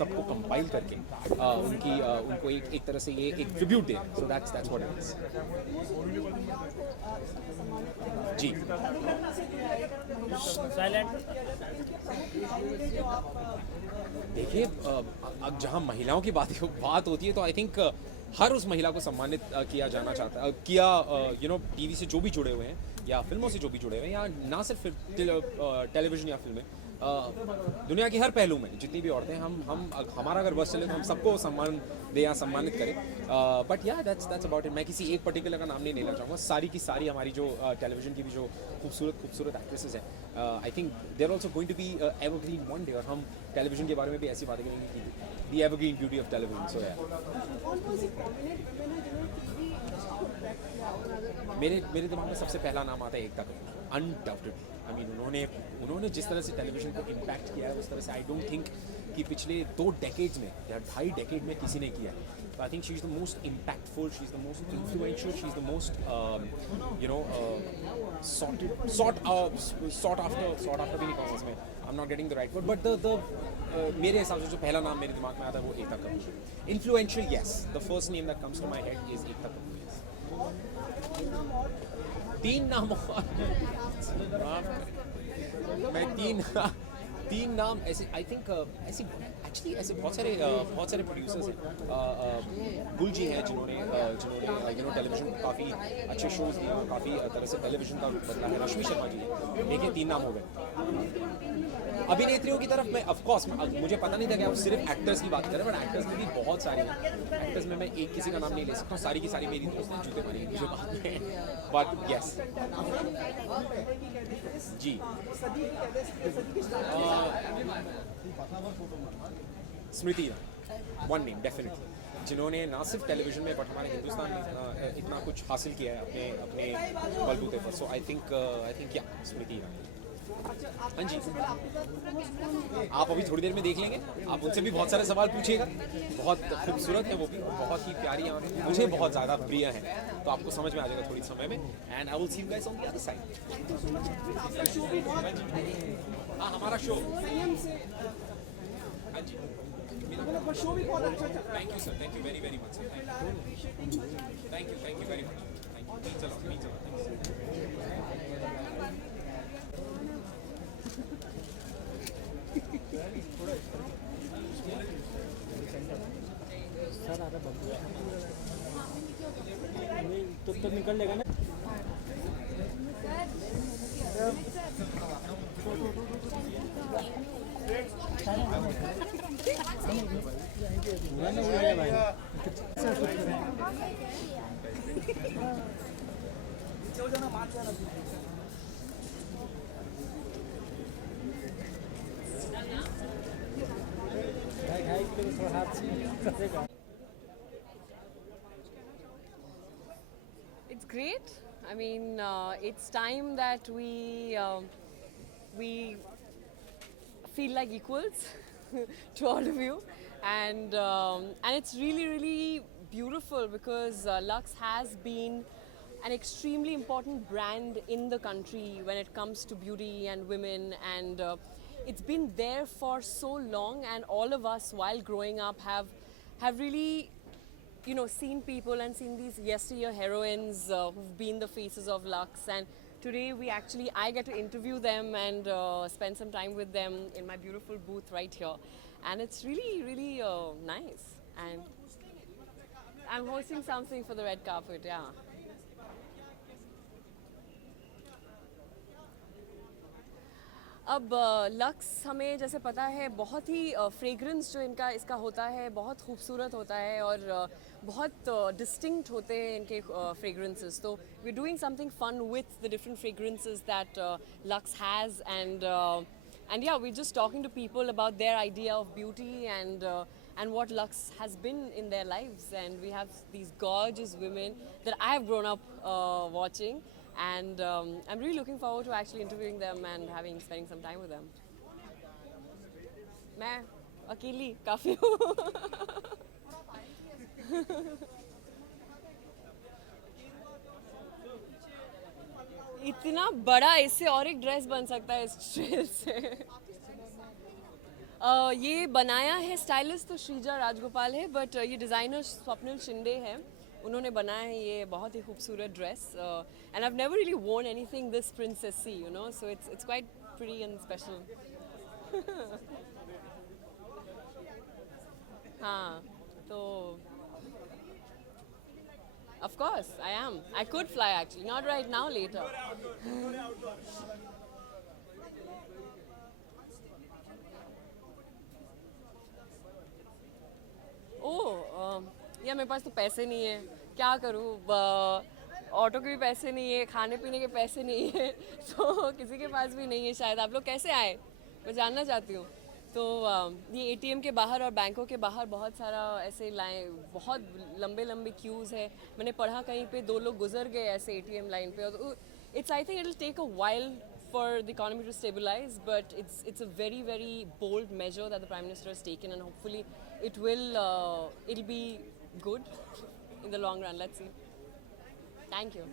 सबको कंपाइल करके उनको एक तरह से ये एक ट्रिब्यूट दे, so that's what it is. जी देखिए, अब जहाँ महिलाओं की बात होती है तो आई थिंक हर उस महिला को सम्मानित किया जाना चाहता है, किया टीवी से जो भी जुड़े हुए हैं या फिल्मों से जो भी जुड़े हुए हैं, या ना सिर्फ टेलीविजन या फिल्में, दुनिया के हर पहलू में जितनी भी औरतें हैं, हम हमारा अगर बस चले तो हम सबको सम्मान दें या सम्मानित करें। बट या दैट्स अबाउट इट। मैं किसी एक पर्टिकुलर का नाम नहीं लेना चाहूँगा, सारी की सारी हमारी जो टेलीविजन की भी जो खूबसूरत एक्ट्रेसेस हैं, I think they are also going to be evergreen one day, और हम टेलीविजन के बारे में भी ऐसी बातें करेंगे कि दी एवरग्रीन ब्यूटी ऑफ टेलीविजन। सो या मेरे दिमाग में सबसे पहला नाम आता है Ekta Kapoor, undoubtedly. I mean उन्होंने जिस तरह से टेलीविजन को इम्पैक्ट किया है, उस तरह से आई डोंट थिंक कि पिछले 2 डेकेड्स में या 2.5 डेकेड में किसी ने किया है। तो I think she is the most impactful, she is the most influential, she is the most sought after भी नहीं कहूँगा इसमें, I am not getting the right word, but मेरे हिसाब से जो पहला नाम मेरे दिमाग में आता है वो Ekta Kapoor. Influential, yes, the first name that comes to my head is Ekta Kapoor. 3 नाम और मैं तीन नाम ऐसे, आई थिंक ऐसे बहुत सारे प्रोड्यूसर्स हैं। गुल जी हैं जिन्होंने टेलीविजन को काफ़ी अच्छे शोज दिए और काफ़ी तरह से टेलीविजन का रूप बदला है। रश्मि शर्मा जी हैं, देखिए 3 नाम हो गए। अभिनेत्रियों की तरफ में ऑफकोर्स मुझे पता नहीं था कि आप सिर्फ एक्टर्स की बात करें, बट एक्टर्स में भी बहुत सारे हैं। एक्टर्स में मैं एक किसी का नाम नहीं ले सकता हूँ, सारी की सारी मेरी दोस्त हैं, जूते मारेंगे मुझे बाद में, बट यस। जी Smriti Irani, one name definitely, जिन्होंने ना सिर्फ टेलीविजन में बट हमारे हिंदुस्तान में इतना कुछ हासिल किया है अपने बलबूते पर। सो आई थिंक या स्मृति ईरानी। हाँ जी, आप अभी थोड़ी देर में देख लेंगे, आप उनसे भी बहुत सारे सवाल पूछिएगा। बहुत खूबसूरत है वो भी, बहुत ही प्यारी है, मुझे बहुत ज़्यादा प्रिय है, तो आपको समझ में आ जाएगा थोड़ी समय में। And I will see you guys on the other side. हाँ, हमारा शो, हाँ जी, शो भी बहुत अच्छा चल रहा है। Thank you sir, thank you very very much sir, thank you very much, thank you. चलो सर आधा बंद हुआ तो निकल लेगा ना। It's great. I mean, it's time that we feel like equals to all of you, and it's really beautiful because Lux has been an extremely important brand in the country when it comes to beauty and women, and it's been there for so long, and all of us while growing up have really seen people and seen these yesteryear heroines who've been the faces of Lux, and today I get to interview them and spend some time with them in my beautiful booth right here, and it's really nice, and I'm hosting something for the red carpet, yeah. अब lux हमें जैसे पता है बहुत ही fragrance जो इसका होता है बहुत खूबसूरत होता है और बहुत डिस्टिंक्ट होते हैं इनके फ्रेग्रेंसेस, तो we doing something fun with the different fragrances that Lux has, and yeah, we're just talking to people about their idea of beauty and what Lux has been in their lives, and we have these gorgeous women that I've grown up watching, and I'm really looking forward to actually interviewing them and spending some time with them. मैं अकेली काफ़ी हूँ। इतना बड़ा, इससे और एक dress बन सकता है इस ट्रेल से। ये बनाया है स्टाइलिस्ट तो श्रीजा राजगोपाल है, बट ये डिज़ाइनर स्वप्निल शिंदे है, उन्होंने बनाया है ये बहुत ही खूबसूरत dress. And I never really worn anything this princessy, you know, so it's quite pretty and special. हाँ, तो of course I am. I could fly actually, not right now, later. ओह यार मेरे पास तो पैसे नहीं है, क्या करूँ. ऑटो के भी पैसे नहीं है, खाने पीने के पैसे नहीं है, तो किसी के पास भी नहीं है शायद. आप लोग कैसे आए, मैं जानना चाहती हूँ. तो ये एटीएम के बाहर और बैंकों के बाहर बहुत सारा ऐसे लाइन, बहुत लंबे लंबे क्यूज़ है. मैंने पढ़ा कहीं पे 2 लोग गुजर गए ऐसे एटीएम लाइन पे. और it's I think it will take a while for the economy to stabilize, but it's a very bold measure that the Prime Minister has taken, and hopefully it'll be good in the long run. Let's see. Thank you.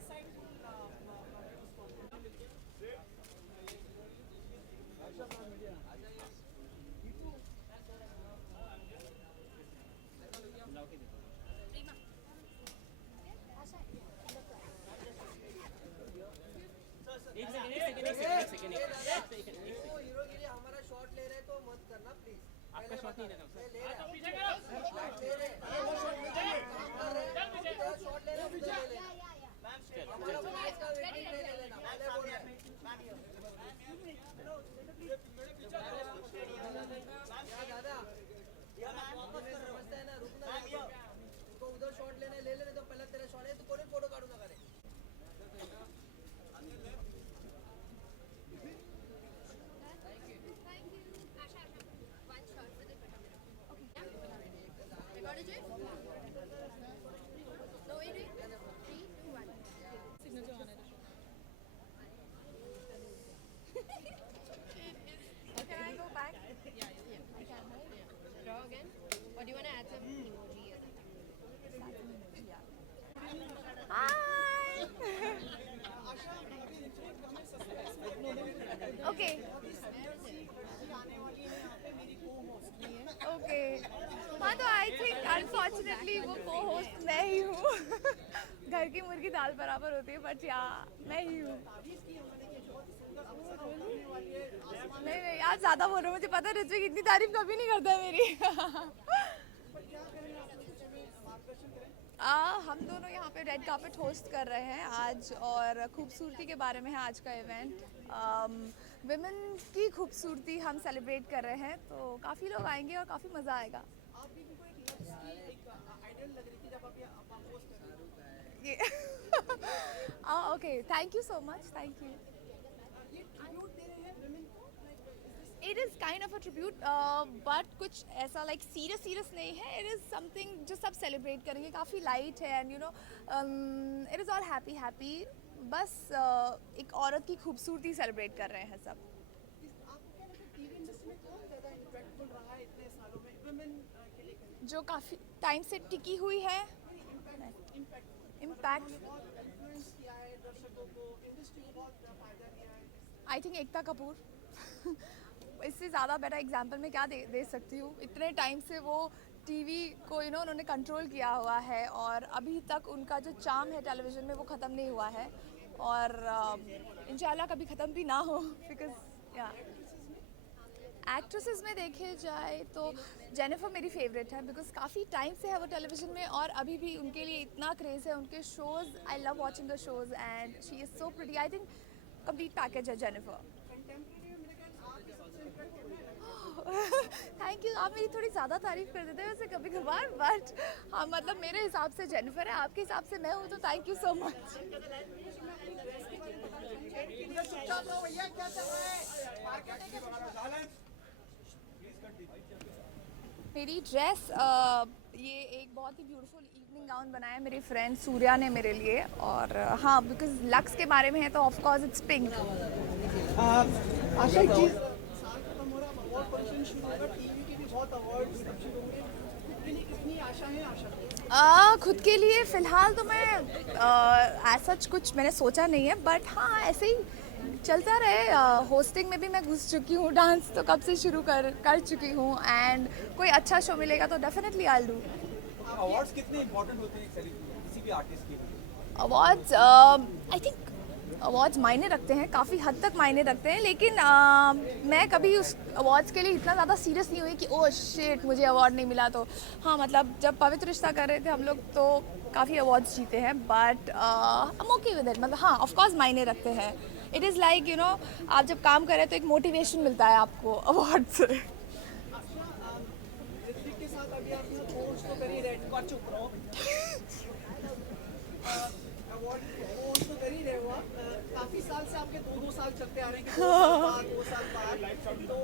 Can I go back? Yeah. I can. Draw again? Or do you want to add some emoji or something? Hi! Okay. Okay. हाँ तो I think unfortunately वो को host मैं ही हूँ. घर की मुर्गी दाल बराबर होती है, बट या मैं ही हूँ. नहीं यार ज़्यादा बोल रहे हो, मुझे पता है ऋत्विक इतनी तारीफ कभी नहीं करता है मेरी. हम दोनों यहाँ पे रेड कार्पेट होस्ट कर रहे हैं आज, और खूबसूरती के बारे में है आज का इवेंट. विमेन की खूबसूरती हम सेलिब्रेट कर रहे हैं, तो काफ़ी लोग आएंगे और काफ़ी मज़ा आएगा. Okay, thank you so much, thank you. It is kind of a tribute, but कुछ ऐसा लाइक सीरियस नहीं है. इट इज़ समथिंग जो सब सेलिब्रेट करेंगे. काफ़ी लाइट है, and you know it is all happy. बस एक औरत की खूबसूरती सेलिब्रेट कर रहे हैं सब. जो काफ़ी टाइम से टिकी हुई है. Impact I think Ekta Kapoor. इससे ज़्यादा बेटर एग्जाम्पल मैं क्या दे सकती हूँ. इतने टाइम से वो टीवी को उन्होंने कंट्रोल किया हुआ है, और अभी तक उनका जो चार्म है टेलीविज़न में वो ख़त्म नहीं हुआ है, और इंशाल्लाह कभी ख़त्म भी ना हो. बिकॉज या एक्ट्रेसेस में देखे जाए तो जेनिफर मेरी फेवरेट है, बिकॉज काफ़ी टाइम से है वो टेलीविज़न में, और अभी भी उनके लिए इतना क्रेज़ है. उनके shows, I love watching the shows, and she is so pretty. I think complete package है जेनिफर. Thank you. आप मेरी थोड़ी ज़्यादा तारीफ़ कर देते हैं वैसे कभी कभार, बट हाँ मतलब मेरे हिसाब से जेनिफर है, आपके हिसाब से मैं हूँ, तो थैंक यू सो मच. मेरी ड्रेस ये एक बहुत ही ब्यूटीफुल इवनिंग गाउन बनाया है मेरी फ्रेंड सूर्या ने मेरे लिए. और हाँ, बिकॉज लक्स के बारे में है तो of course it's pink. Asha ji, साल खत्म हो रहा, अवार्ड फंक्शन शुरू होगा, टीवी के भी बहुत अवार्ड शुरू होंगे. कितनी आशा है आशा? खुद के लिए फ़िलहाल तो मैं ऐसा कुछ मैंने सोचा नहीं है, बट हाँ ऐसे ही चलता रहे। होस्टिंग में भी मैं घुस चुकी हूँ, डांस तो कब से शुरू कर चुकी हूँ, एंड कोई अच्छा शो मिलेगा तो definitely I will do. Awards कितने इंपॉर्टेंट होते हैं किसी भी आर्टिस्ट के लिए? अवार्ड्स आई थिंक अवार्ड्स मायने रखते हैं, काफ़ी हद तक मायने रखते हैं, लेकिन मैं कभी उस अवार्ड्स के लिए इतना ज़्यादा सीरियस नहीं हुई कि ओह शिट मुझे अवार्ड नहीं मिला। तो हाँ, मतलब जब पवित्र रिश्ता कर रहे थे हम लोग तो काफ़ी अवार्ड्स जीते हैं, but I am okay with it. मतलब हाँ, ऑफ कोर्स मायने रखते हैं। इट इज़ लाइक आप जब काम कर रहे हैं तो एक मोटिवेशन मिलता है आपको अवार्ड से। ऋतिक के साथ अभी आपने कोर्स तो कर ही रहे, चुप रहो। अवार्ड कोर्स तो कर ही रहे हो आप। काफी साल से आपके दो साल चलते आ रहे हैं कि 2 साल बाद तो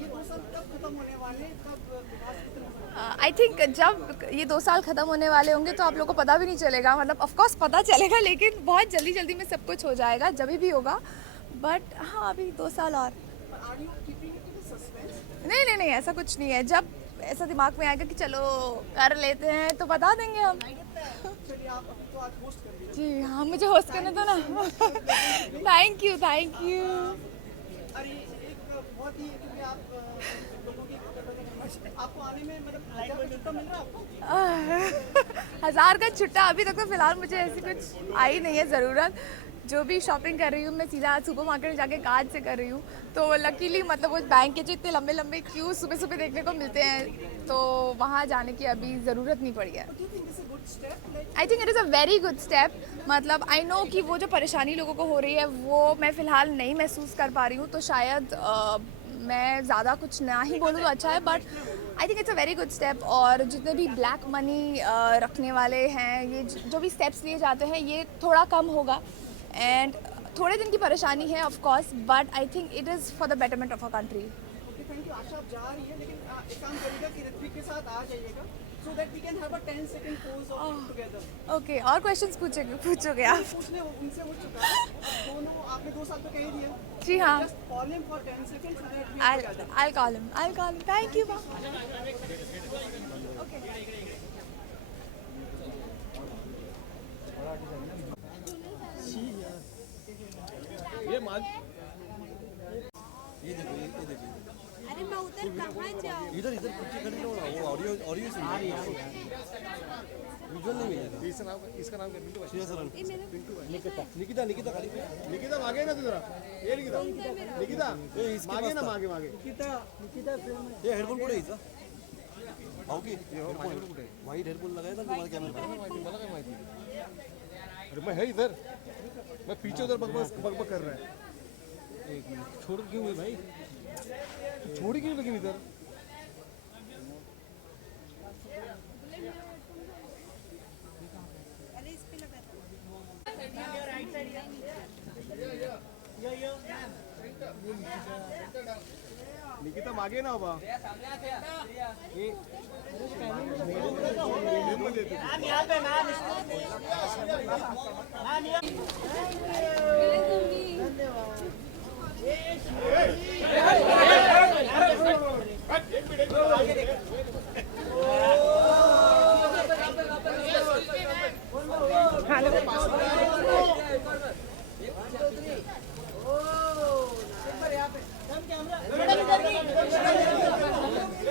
ये 2 साल कब खत्म होने वाले हैं, कब विकास खत्म होने वाला आई थिंक जब ये 2 साल ख़त्म होने वाले होंगे तो आप लोगों को पता भी नहीं चलेगा। मतलब ऑफ कोर्स पता चलेगा, लेकिन बहुत जल्दी जल्दी में सब कुछ हो जाएगा जब भी होगा। बट हाँ, अभी 2 साल और। है? Are you keeping it in suspense? नहीं, ऐसा कुछ नहीं है। जब ऐसा दिमाग में आएगा कि चलो कर लेते हैं तो बता देंगे हम। चलिए, आप अभी तो आज होस्ट कर रही जी हाँ, मुझे होस्ट करने दो ना। Thank you. अरे एक बहुत ही, क्योंकि आप लोगों की आपको आने में मतलब 1000 का छुट्टा मिल रहा है आपको? 1000 का छुट्टा अभी तक तो फिलहाल मुझे ऐसी कुछ आई नहीं है ज़रूरत। जो भी शॉपिंग कर रही हूँ मैं सीधा सुपर मार्केट में जाके कार्ड से कर रही हूँ। तो लकीली मतलब वो बैंक के जो इतने लंबे लंबे क्यू सुबह सुबह देखने को मिलते हैं, तो वहाँ जाने की अभी ज़रूरत नहीं पड़ी है। Do you think this is a good step? Like, I think it is a very good step. मतलब आई नो कि वो जो परेशानी लोगों को हो रही है वो मैं फ़िलहाल नहीं महसूस कर पा रही हूँ, तो शायद मैं ज़्यादा कुछ ना ही बोलूँ तो अच्छा है, but I think it's a very good step. और जितने भी ब्लैक मनी रखने वाले हैं, ये जो भी स्टेप्स लिए जाते हैं, ये थोड़ा कम होगा। एंड थोड़े दिन की परेशानी है of course, but I think it is for the betterment of a country. okay, thank you. आशा आप जा रही है, लेकिन एक काम करिएगा कि ऋत्विक के साथ आ जाइएगा, so that we can have a 10-second pose of you together. Okay, और क्वेश्चंस पूछोगे आप? पूछने उनसे हो चुका है। अब दोनों आपने 2 साल तो कह ही दिया। जी हाँ, Just call him for 10 seconds so that we are together. I'll call him. Thank you, ma'am. Okay. ये मान अरे मैं उधर कहाँ जाऊँ? इधर पीछे खड़ी रहो ना, वो ऑडियो सुन रही है। विजुअल नहीं मिलेगा। इसका नाम क्या? पिंटू भाई। निकिता खाली पे। निकिता मागे ना तू जरा, ये निकिता मागे ना, मागे ये हेडफोन कुठे हिचा? भाऊ की हेडफोन कुठे? वाईट हेडफोन लगाया था तुम्हाला कॅमेरा? मला काय माहिती? अरे मैं है इधर, मैं पीछे उधर बकबक कर रहा है। एक मिनट, छोड़ क्यों है भाई? छोड़ क्यों लेकिन इधर? अरे इस पे लगा था। निकिता मागे ना बाबा।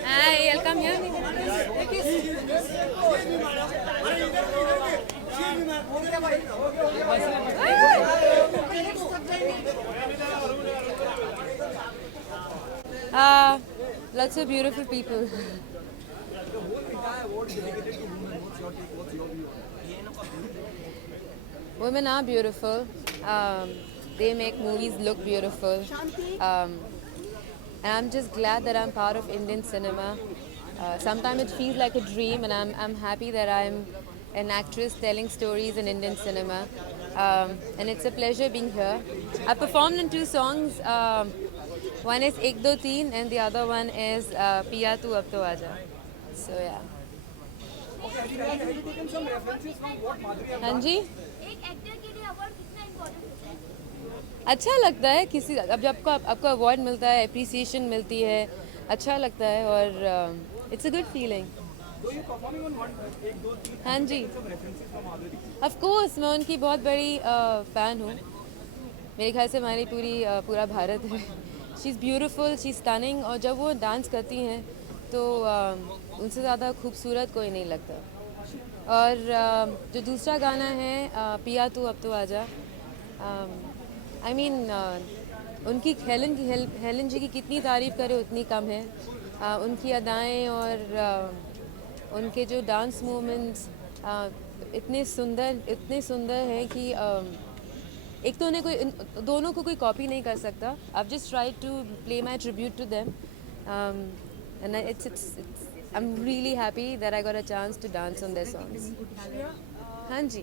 Hi, I'll come here. Lots of beautiful people. Women are beautiful. They make movies look beautiful. And I'm just glad that I'm part of Indian cinema. Sometimes it feels like a dream, and I'm happy that I'm an actress telling stories in Indian cinema. And it's a pleasure being here. I performed in 2 songs. One is Ek Do Teen, and the other one is Piya Tu Ab To Aaja. So yeah. Okay, have you taken some references from what Madhuri हाँ जी. एक actor के लिए award कितना important होता है? अच्छा लगता है किसी अब जब आपको अवार्ड मिलता है, अप्रिसिएशन मिलती है, अच्छा लगता है और इट्स अ गुड फीलिंग. हाँ जी, ऑफ कोर्स मैं उनकी बहुत बड़ी फ़ैन हूँ मेरे ख्याल से हमारी पूरा भारत है। She is beautiful, she is stunning, और जब वो डांस करती हैं तो उनसे ज़्यादा खूबसूरत कोई नहीं लगता। और जो दूसरा गाना है पिया तू अब तो आजा, आई मीन उनकी हेलन जी की कितनी तारीफ़ करे उतनी कम है। उनकी अदाएं और उनके जो डांस मूवमेंट्स इतने सुंदर हैं कि एक तो उन्हें कोई दोनों को कोई कॉपी नहीं कर सकता। I've just tried to play my tribute to them, and I'm really happy that I got a chance to dance on their songs. हाँ जी।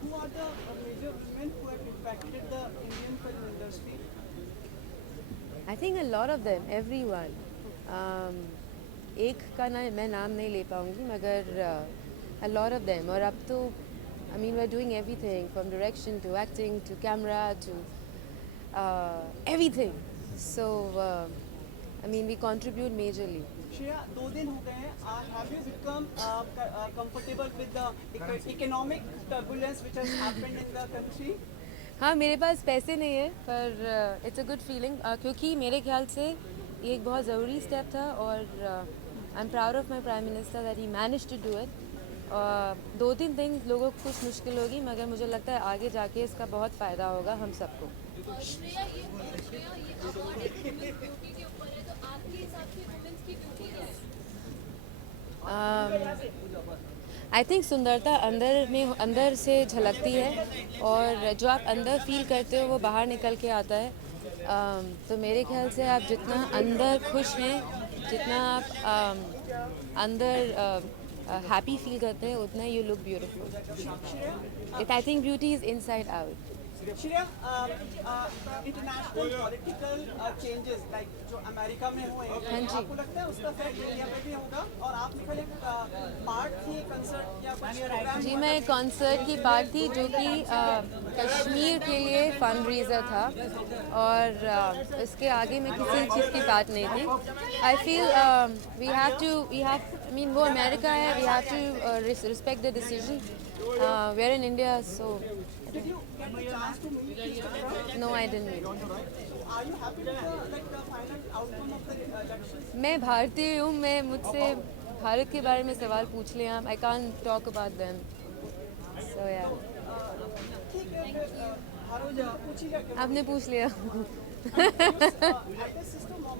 Who are the major women who have impacted the Indian film industry? I think a lot of them, everyone. एक का ना मैं नाम नहीं ले पाऊँगी, मगर a lot of them. और अब तो I mean we're doing everything from direction to acting to camera to everything. So I mean we contribute majorly. Shreya, 2 दिन हो गए हैं. Have you become comfortable with the economic turbulence which has happened in the country? हाँ, मेरे पास पैसे नहीं है, पर इट्स अ गुड फीलिंग, क्योंकि मेरे ख्याल से ये एक बहुत ज़रूरी स्टेप था, और I am proud of my prime minister that he manage to do it. 2-3 दिन लोगों को कुछ मुश्किल होगी, मगर मुझे लगता है आगे जाके इसका बहुत फ़ायदा होगा हम सबको। श्रेया ये अवार्ड एक ब्यूटी के ऊपर है, तो आपके हिसाब से वुमेन्स की ब्यूटी क्या है? आई थिंक सुंदरता अंदर से झलकती है, और जो आप अंदर फील करते हो वो बाहर निकल के आता है। तो मेरे ख्याल से आप जितना अंदर खुश हैं, जितना आप अंदर हैप्पी फील करते हैं, उतना you look beautiful. I think beauty is inside out. Shreya, international political changes like जो अमेरिका में हुए हैं, हाँ जी। आपको लगता है उसका इफेक्ट इंडिया में भी होगा? और आप कल एक पार्ट थी कंसर्ट या कुछ प्रोग्राम? जी, मैं कॉन्सर्ट की पार्ट थी जो कि कश्मीर के लिए फंड रेजर था, और इसके आगे मैं किसी चीज़ की बात नहीं थी। I feel we have I mean वो अमेरिका है, we have to respect the decision. We are in India, so Did you get the chance to meet Mr. Trump? No I didn't. Are you happy with the final outcome of the elections? मैं भारतीय हूँ, मैं मुझसे भारत के बारे में सवाल पूछ लें आप, I can't talk about them, so या ठीक है, फिर हारो जा पूछिएगा क्यों? आपने पूछ लिया। Elder sister, mom.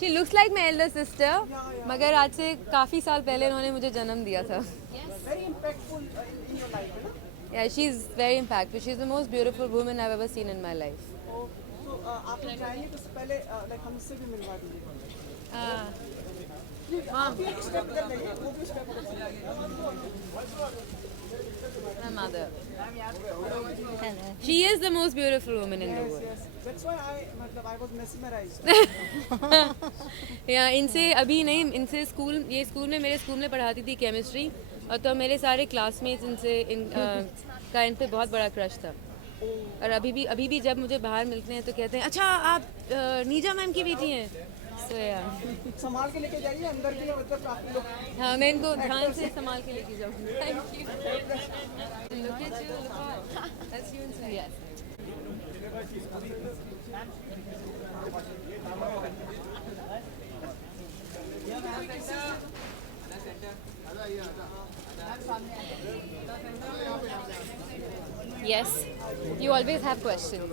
She looks like my elder sister, मगर आज से काफ़ी साल पहले उन्होंने मुझे जन्म दिया था। Very impactful in your life, है ना? Yeah, she's very impactful. She's the most beautiful woman I've ever seen in my life. तो आप लोग चाहेंगे तो उससे पहले लाइक हमसे भी मिलवा दीजिए। आप भी एक स्टेप इधर लेंगे, वो भी step My mother. She is the most beautiful woman in the world. Yes, that's why I was mesmerized. या इनसे अभी नहीं, इनसे ये स्कूल में मेरे स्कूल में पढ़ाती थी केमिस्ट्री, और तो मेरे सारे क्लासमेट्स का इन पे बहुत बड़ा क्रश था। और अभी भी जब मुझे बाहर मिलते हैं तो कहते हैं अच्छा आप नीजा मैम की बेटी हैं। सो या संभाल के लेके जाइए अंदर के लिए, मतलब काफी लोग। हाँ, मैं इनको ध्यान से संभाल के लेके जाऊँगी। Thank you. Look at you, look at that's you inside. Yes. Yes, you always have questions.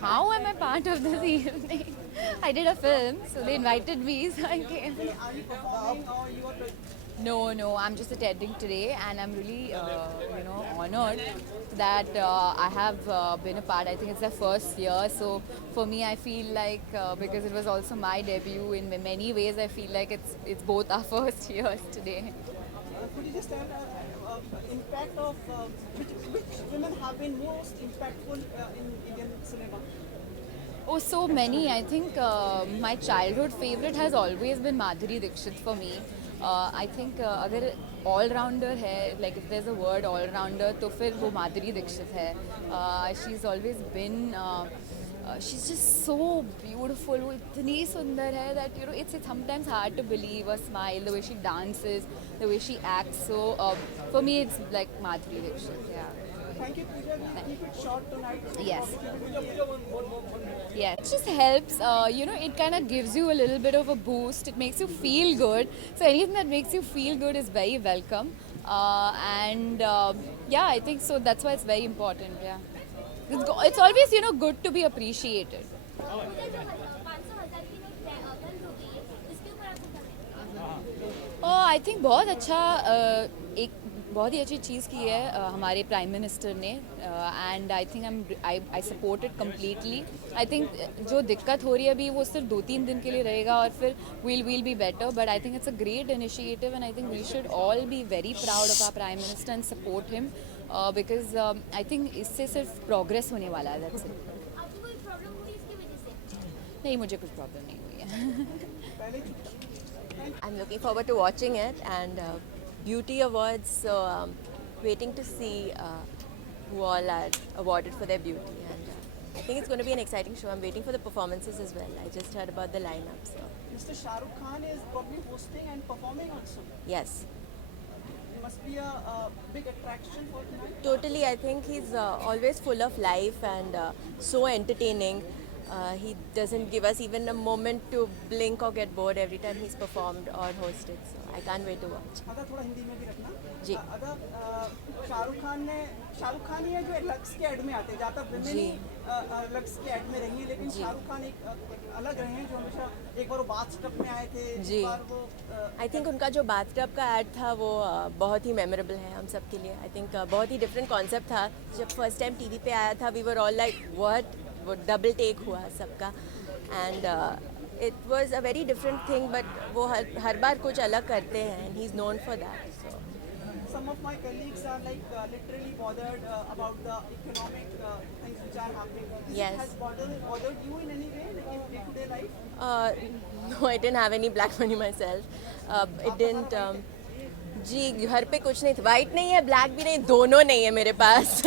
How am I part of this evening? I did a film, so they invited me, so I came. Are you performing or you are? No, I'm just attending today, and I'm really, honored that I have been a part. I think it's the first year, so for me, I feel like because it was also my debut. In many ways, I feel like it's both our first years today. Could you just tell impact of which women have been most impactful in Indian cinema? Oh, so many. I think my childhood favorite has always been Madhuri Dixit for me. I think अगर all-rounder है, like if there's a word all-rounder, तो फिर वो माधुरी दीक्षित है. She's always been she's just so beautiful. वो इतनी सुंदर है that you know it's sometimes hard to believe her smile, the way she dances, the way she acts. So for me, it's like Madhuri Dixit. Yeah. Thank you, Pooja. We'll keep it short tonight. Yes. Yeah, it just helps. You know, it kind of gives you a little bit of a boost. It makes you feel good. So anything that makes you feel good is very welcome. And yeah, I think so. That's why it's very important. Yeah, it's always good to be appreciated. मुझे जो 500,000 की note बंद हो गई है इसके ऊपर आपको क्या लगता है? आई थिंक बहुत अच्छा एक बहुत ही अच्छी चीज़ की है हमारे प्राइम मिनिस्टर ने and I think I support it completely. I think जो दिक्कत हो रही है अभी वो सिर्फ 2-3 दिन के लिए रहेगा और फिर we'll be better. But I think it's a great initiative and I think we should all be very proud of our prime minister and support him because I think इससे सिर्फ progress होने वाला है. That's it. आपको कोई problem हुई इसकी वजह से? नहीं, मुझे कुछ प्रॉब्लम नहीं हुई है. I'm looking forward to watching it and Beauty Awards, so waiting to see who all are awarded for their beauty and I think it's going to be an exciting show. I'm waiting for the performances as well. I just heard about the lineup, so Mr. Shah Rukh Khan is probably hosting and performing also. yes, Must be a big attraction for tonight. totally. I think he's always full of life and so entertaining. He doesn't give us even a moment to blink or get bored every time he's performed or hosted, so I can't wait to watch. अदा थोड़ा हिंदी में भी रखना. जी. अदा शाहरुख खान ही है जो lux के add में आते हैं. ज़्यादा विमेन जी. ही लक्स के एड में रही हैं लेकिन शाहरुख खान एक अलग रहे हैं जो हमेशा एक बार वो बाथ टब में आए थे. जी. एक बार वो आई थिंक उनका जो बाथटब का ऐड था वो बहुत ही मेमोरेबल है हम सब के लिए. आई थिंक बहुत ही डिफरेंट कॉन्सेप्ट था. जब फर्स्ट टाइम टीवी पे आया था we were all like what. वो डबल टेक हुआ सबका and it was a very different thing but वो हर बार कुछ अलग करते हैं and he is known for that. So some of my colleagues are like literally bothered about the economic things which are happening. Yes. Has bothered you in any way like in day-to-day life? no, I didn't have any black money myself. It didn't. जी घर पे कुछ नहीं था. White नहीं है, black भी नहीं, दोनों नहीं है मेरे पास.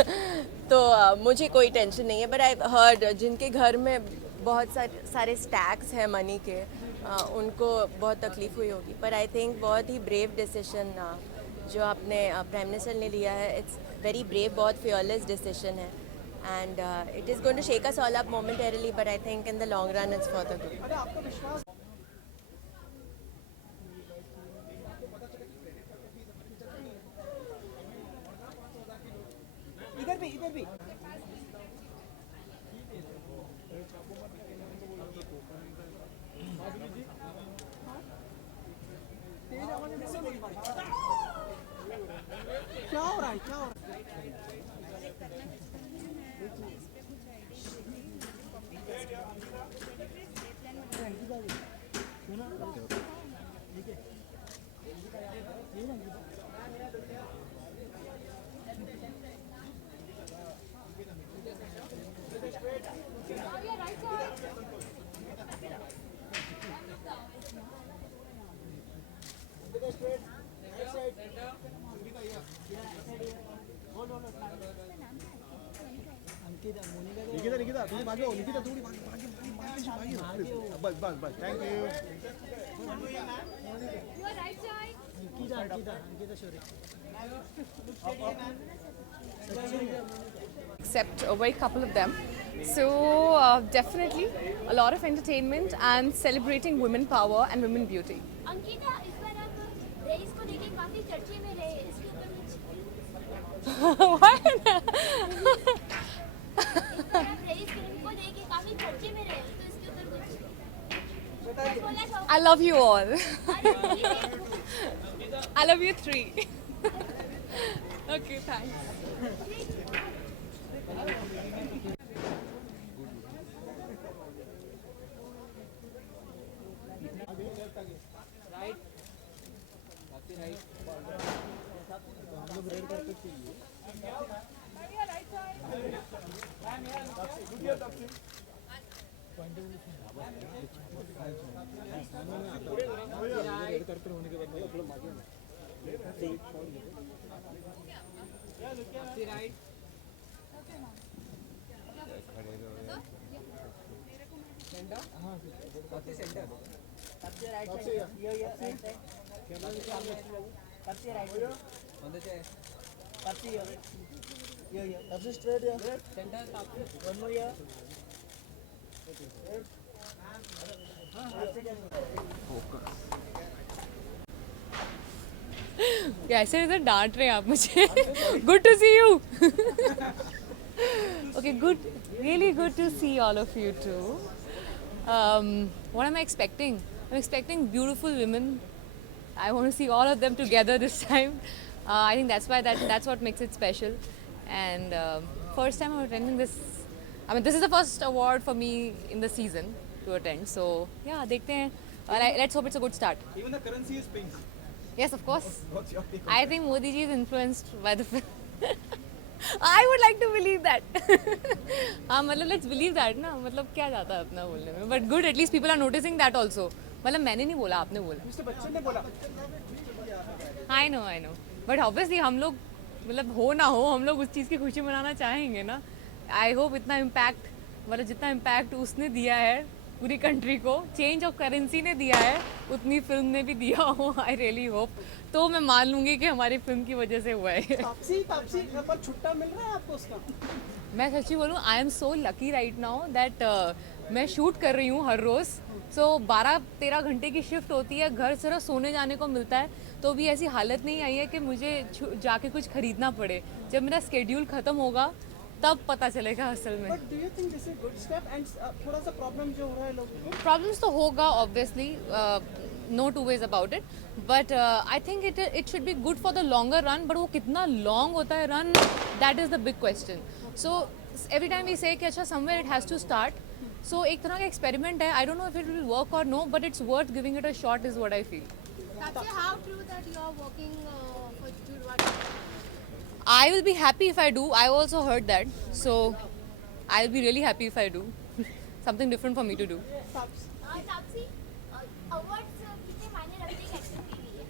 तो मुझे कोई टेंशन नहीं है. बट आई हर्ड जिनके घर में बहुत सारे स्टैक्स हैं मनी के उनको बहुत तकलीफ हुई होगी. पर आई थिंक बहुत ही ब्रेव डिसीजन जो आपने प्राइम मिनिस्टर ने लिया है. इट्स वेरी ब्रेव, बहुत फियरलेस डिसीजन है and it is going to shake us all up momentarily but I think in the long run it's for the good. अरे आपका विश्वास इधर भी तेज आवाज में से मेरी बात. क्या हो रहा है? निकिता थोड़ी भागे हो. निकिता थोड़ी भागे. बस बस बस. Thank you. You are right side. Except a very couple of them. So definitely a lot of entertainment and celebrating women power and women beauty. Ankita इस बार आप रेस को लेके काफी चर्चे में रहे. इसके ऊपर कुछ What? इस बार आप रेस फिल्म को लेके काफी चर्चे में रहे. तो इसके ऊपर कुछ बोलना चाहो? I love you all. अरे I love you three. Okay, thanks. ऐसे ऐसे डांट रहे हैं आप मुझे. Good to see you. Okay, good. Really good to see all of you too. What am I expecting? I'm expecting beautiful women. I want to see all of them together this time. I think that's what makes it special. And first time I'm attending this. I mean, this is the first award for me in the season to attend. So yeah, देखते हैं. Let's hope it's a good start. Even the currency is pink. Yes, of course. What's your take? I think Modi ji is influenced by the film. I would like to believe that. हाँ मतलब let's believe that ना, मतलब क्या जाता है अपना बोलने में. But good, at least people are noticing that also. मतलब मैंने नहीं बोला, आपने बोला. मिस्टर बच्चन ने बोला I know. But obviously हम लोग मतलब हो ना हो, हम लोग उस चीज़ की खुशी मनाना चाहेंगे ना. I hope इतना impact, मतलब जितना impact उसने दिया है पूरी कंट्री को, चेंज ऑफ करेंसी ने दिया है, उतनी फिल्म ने भी दिया हो. I really hope. तो मैं मान लूँगी कि हमारी फिल्म की वजह से हुआ है. तापसी पर छुट्टा मिल रहा है आपको उसका? मैं सच्ची बोलूँ, I am so lucky right now that मैं शूट कर रही हूँ हर रोज़. सो 12-13 घंटे की शिफ्ट होती है, घर सिर्फ सोने जाने को मिलता है. तो भी ऐसी हालत नहीं आई है कि मुझे जाके कुछ खरीदना पड़े. जब मेरा स्केड्यूल ख़त्म होगा तब पता चलेगा असल में. But do you think this is a good step? And थोड़ा सा प्रॉब्लम जो हो रहा है लोगों को, प्रॉब्लम्स तो होगा obviously, no two ways about it. But I think it should be good for the longer run. But वो कितना लॉन्ग होता है run, that is the big question. So every time we say कि अच्छा somewhere it has to start. So एक तरह का experiment है. I don't know if it will work और no, but it's worth giving it a shot is what I feel. Tapsi, how true that you are working for Judwada? I will be happy if I do. I also heard that. So I'll be really happy if I do. Something different for me to do. Tapsi, awards कितने मायने रखते हैं acting के लिए?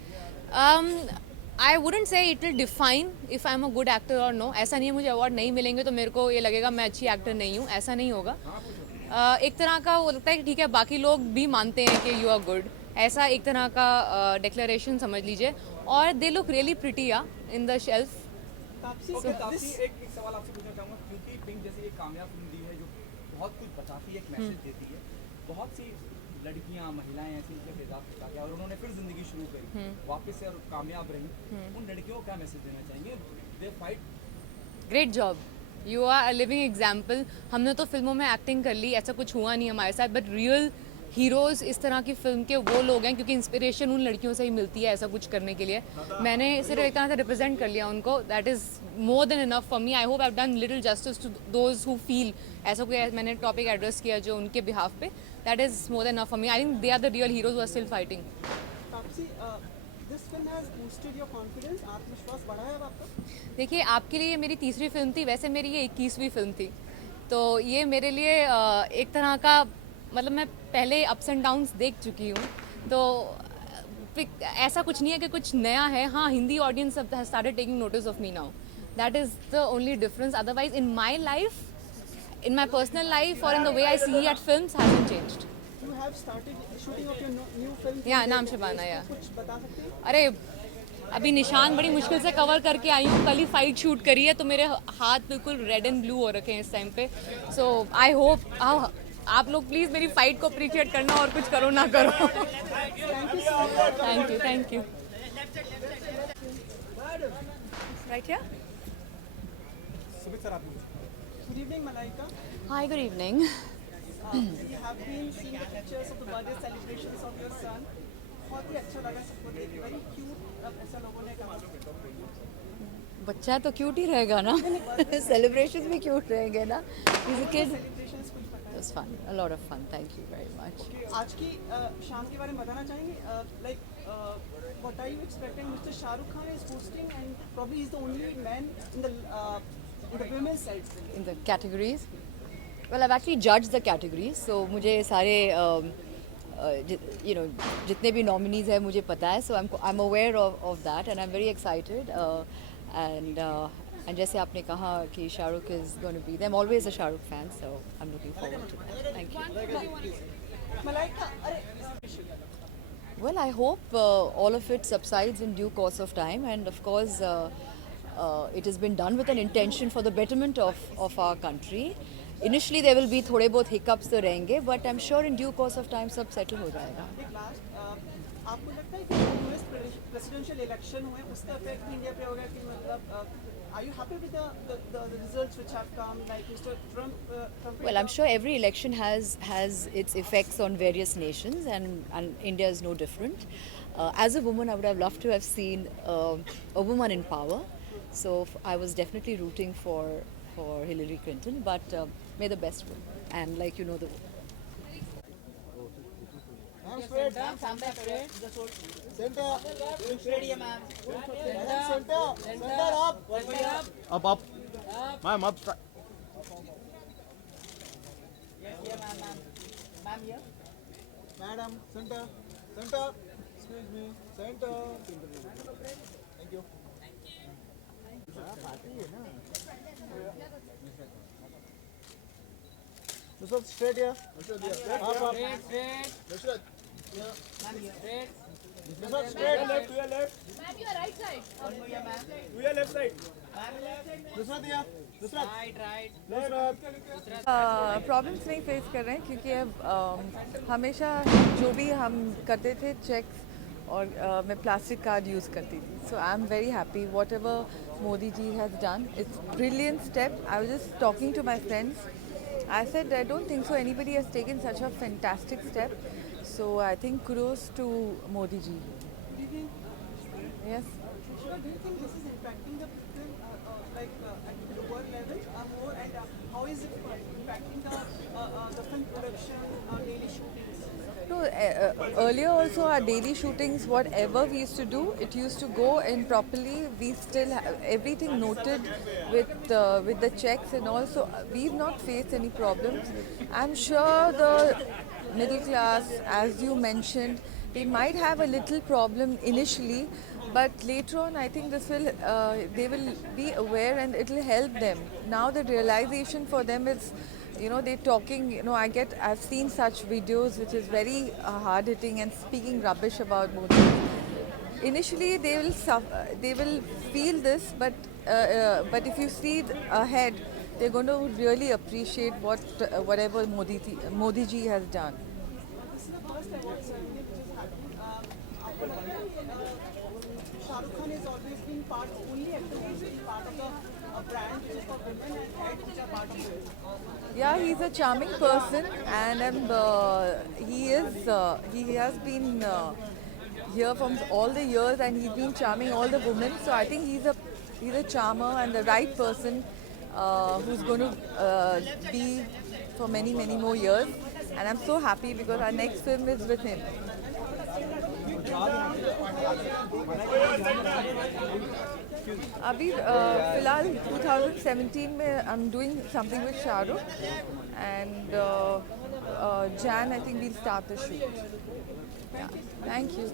I wouldn't say it will define if I'm a good actor or no. ऐसा नहीं है मुझे अवार्ड नहीं मिलेंगे तो मेरे को ये लगेगा मैं अच्छी एक्टर नहीं हूँ, ऐसा नहीं होगा. एक तरह का वो लगता है कि ठीक है बाकी लोग भी मानते हैं कि यू आर गुड, ऐसा एक तरह का डिक्लेरेशन समझ लीजिए. और they look really pretty in the shelf. Taapsee एक सवाल आपसे पूछना चाहूँगा, क्योंकि पिंक जैसी एक कामयाब फिल्म दी है जो बहुत कुछ बताती है, एक मैसेज देती है. बहुत सी लड़कियाँ, महिलाएं ऐसी उनके खिलाफ उठा के और उन्होंने फिर जिंदगी शुरू करी वापस से और कामयाब रही. उन लड़कियों को क्या मैसेज देना चाहेंगे? They fight. Great job, you are a living example. हमने तो फिल्मों में एक्टिंग कर ली, ऐसा कुछ हुआ नहीं हमारे साथ. बट रियल हीरोज़ इस तरह की फिल्म के वो लोग हैं क्योंकि इंस्पिरेशन उन लड़कियों से ही मिलती है ऐसा कुछ करने के लिए. मैंने सिर्फ एक तरह से रिप्रेजेंट कर लिया उनको. That is more than enough for me. I hope I have done little justice to those who feel. ऐसा कोई मैंने टॉपिक एड्रेस किया जो उनके बिहाफ पे. That is more than enough for me. I think they are the real heroes who are still fighting. Taapsee, this film has boosted your confidence. आत्मविश्वास बढ़ा है अब आपका? देखिए, आपके लिए ये मेरी तीसरी फिल्म थी, वैसे मेरी ये 21वीं फिल्म थी. तो ये मेरे लिए एक तरह का मतलब मैं पहले अप्स एंड डाउन्स देख चुकी हूँ. तो ऐसा कुछ नहीं है कि कुछ नया है. हाँ, Hindi audience has started taking notice of me now. That is the only difference. Otherwise in my life, in my personal life or in the way I see at films hasn't changed. You have started shooting of your new film. Yeah, नाम Shabana, yeah. कुछ बता सकते हैं? अरे अभी निशान बड़ी मुश्किल से कवर करके आई हूँ. कल ही फाइट शूट करी है तो मेरे हाथ बिल्कुल रेड एंड ब्लू हो रखे हैं इस टाइम पे. सो आई होप आप लोग प्लीज़ मेरी फाइट को अप्रिशिएट करना और कुछ करो ना करो. Thank you. Right here. Sumit sir आप. Good evening, Malaika. Hi, good evening. We have been seeing the pictures of the birthday celebrations of your son. बहुत ही अच्छा लगा सबको देख के. Very cute, ऐसा लोगों ने कहा. बच्चा तो क्यूट ही रहेगा ना. सेलिब्रेशन भी क्यूट रहेंगे ना. He's a kid. Celebrations कुछ पता It was fun, a lot of fun. Thank you very much. है? आज की शाम के बारे में बताना चाहेंगे? Like, what are you expecting? Mr. Shah Rukh Khan is hosting and probably he's the only man in the women's side. In the categories? Well, I've actually judged the categories, so मुझे सारे जितने भी nominees हैं मुझे पता है, so I'm aware of that and I'm very excited. And जैसे आपने कहा कि Shahrukh is going to be there. I'm always a Shah Rukh fan, so I'm looking forward to that. Thank you. Malaika अरे Well, I hope all of it subsides in due course of time, and of course, it has been done with an intention for the betterment of our country. Initially, there will be थोड़े बहुत hiccups तो रहेंगे, but I'm sure in due course of time सब settle हो जाएगा. एक last आपको लगता है कि यूएस प्रेसिडेंशियल इलेक्शन हुए उसका इफेक्ट इंडिया पे होगा कि मतलब are you happy with the results which have come like mister Trump Well, I'm sure every election has its effects on various nations, and India is no different. As a woman, I would have loved to have seen a woman in power. So I was definitely rooting for Hillary Clinton, but may the best win. And like you know the. Up. Ma'am, up. Madam, center. Excuse me, center. Thank you. Nusrat, straight here. Up. Nusrat. Nusrat, straight. To your left. Ma'am, your right side. To your left side. Nusrat here. Nusrat. Nusrat. Problems नहीं face कर रहे हैं क्योंकि अब हमेशा जो भी हम करते थे चेक्स और मैं प्लास्टिक कार्ड यूज़ करती थी so I am very happy whatever Modi ji has done it's brilliant step I was just talking to my friends I said I don't think so anybody has taken such a fantastic step. So I think kudos to Modi ji. Yes. Shura, do you think this is impacting the people like at the lower level more and how is it impacting the film production daily shootings? No, earlier also our daily shootings, whatever we used to do, it used to go in properly. We still have everything noted with the checks and all. So we've not faced any problems. I'm sure the middle class, as you mentioned, they might have a little problem initially, but later on I think this will they will be aware and it will help them. Now the realization for them is, you know, they're talking, you know, I've seen such videos which is very hard hitting and speaking rubbish about Modi. Initially they will feel this, but if you see ahead, they're going to really appreciate whatever Modi ji has done. This is the first award ceremony which is happening. आपको लगता है Shahrukh Khan has always been only actor who's been part of the brand which is for women and heads which are part of it. Yeah, he's a charming person, and he has been here from all the years, and he's been charming all the women. So I think he's a charmer and the right person who's going to be for many more years. And I'm so happy because our next film is with him. अभी फिलहाल 2017 में I'm doing something with Shahrukh, and Jan I think we'll start the shoot. Yeah. Thank you.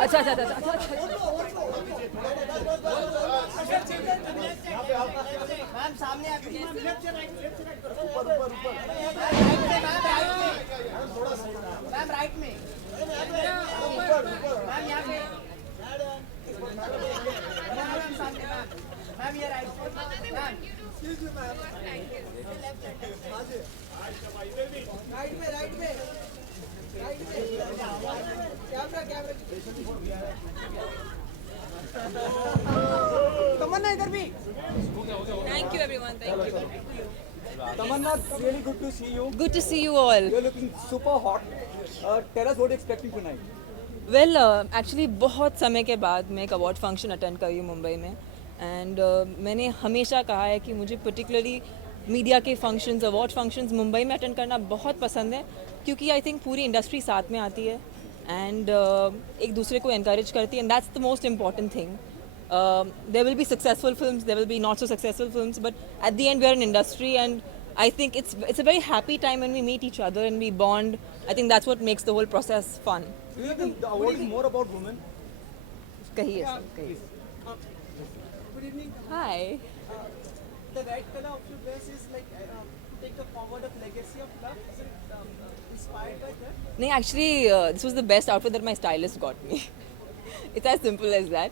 अच्छा अच्छा अच्छा अच्छा ma'am सामने आप ma'am right में मैम यहाँ पे मैम सामने मैम ये राइट मैम राइट में कैमरा तमन्ना इधर भी Thank you, everyone. Thank you. Tamanna, really good to see you. Good to see you all. You're looking super hot. Tell us what you're expecting tonight. Well actually बहुत समय के बाद मैं एक award function attend करी हूँ मुंबई में and मैंने हमेशा कहा है कि मुझे पर्टिकुलरली मीडिया के फंक्शंस अवार्ड फंक्शंस मुंबई में अटेंड करना बहुत पसंद है क्योंकि आई थिंक पूरी इंडस्ट्री साथ में आती है एंड एक दूसरे को encourage करती है and that's the most important thing. There will be successful films, there will be not so successful films, but at the end we are an industry and I think it's a very happy time when we meet each other and we bond. I think that's what makes the whole process fun. Do you think the award is more about women? कहिए sir, कहिए. Good evening. Hi. the red color of your dress is like take a forward of legacy of love. Is it inspired by that? No, actually, this was the best outfit that my stylist got me. It's as simple as that.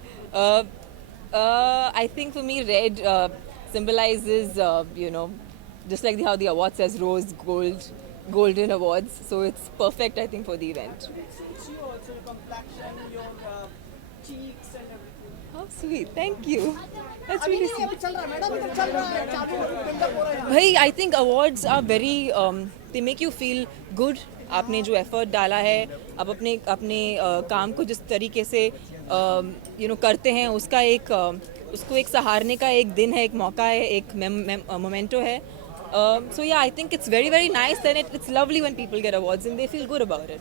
I think for me, red symbolizes, just like how the award says rose, gold, golden awards. So it's perfect, I think, for the event. It suits you also, your complexion, your cheeks and everything. How sweet. Thank you. That's really sweet. Bhai, I think awards are very, they make you feel good. आपने जो effort डाला है, आप अपने काम को जिस तरीके से करते हैं, उसको एक सहारने का एक दिन है, एक मौका है, एक मोमेंटो है. So yeah, I think it's very, very nice and it's lovely when people get awards and they feel good about it.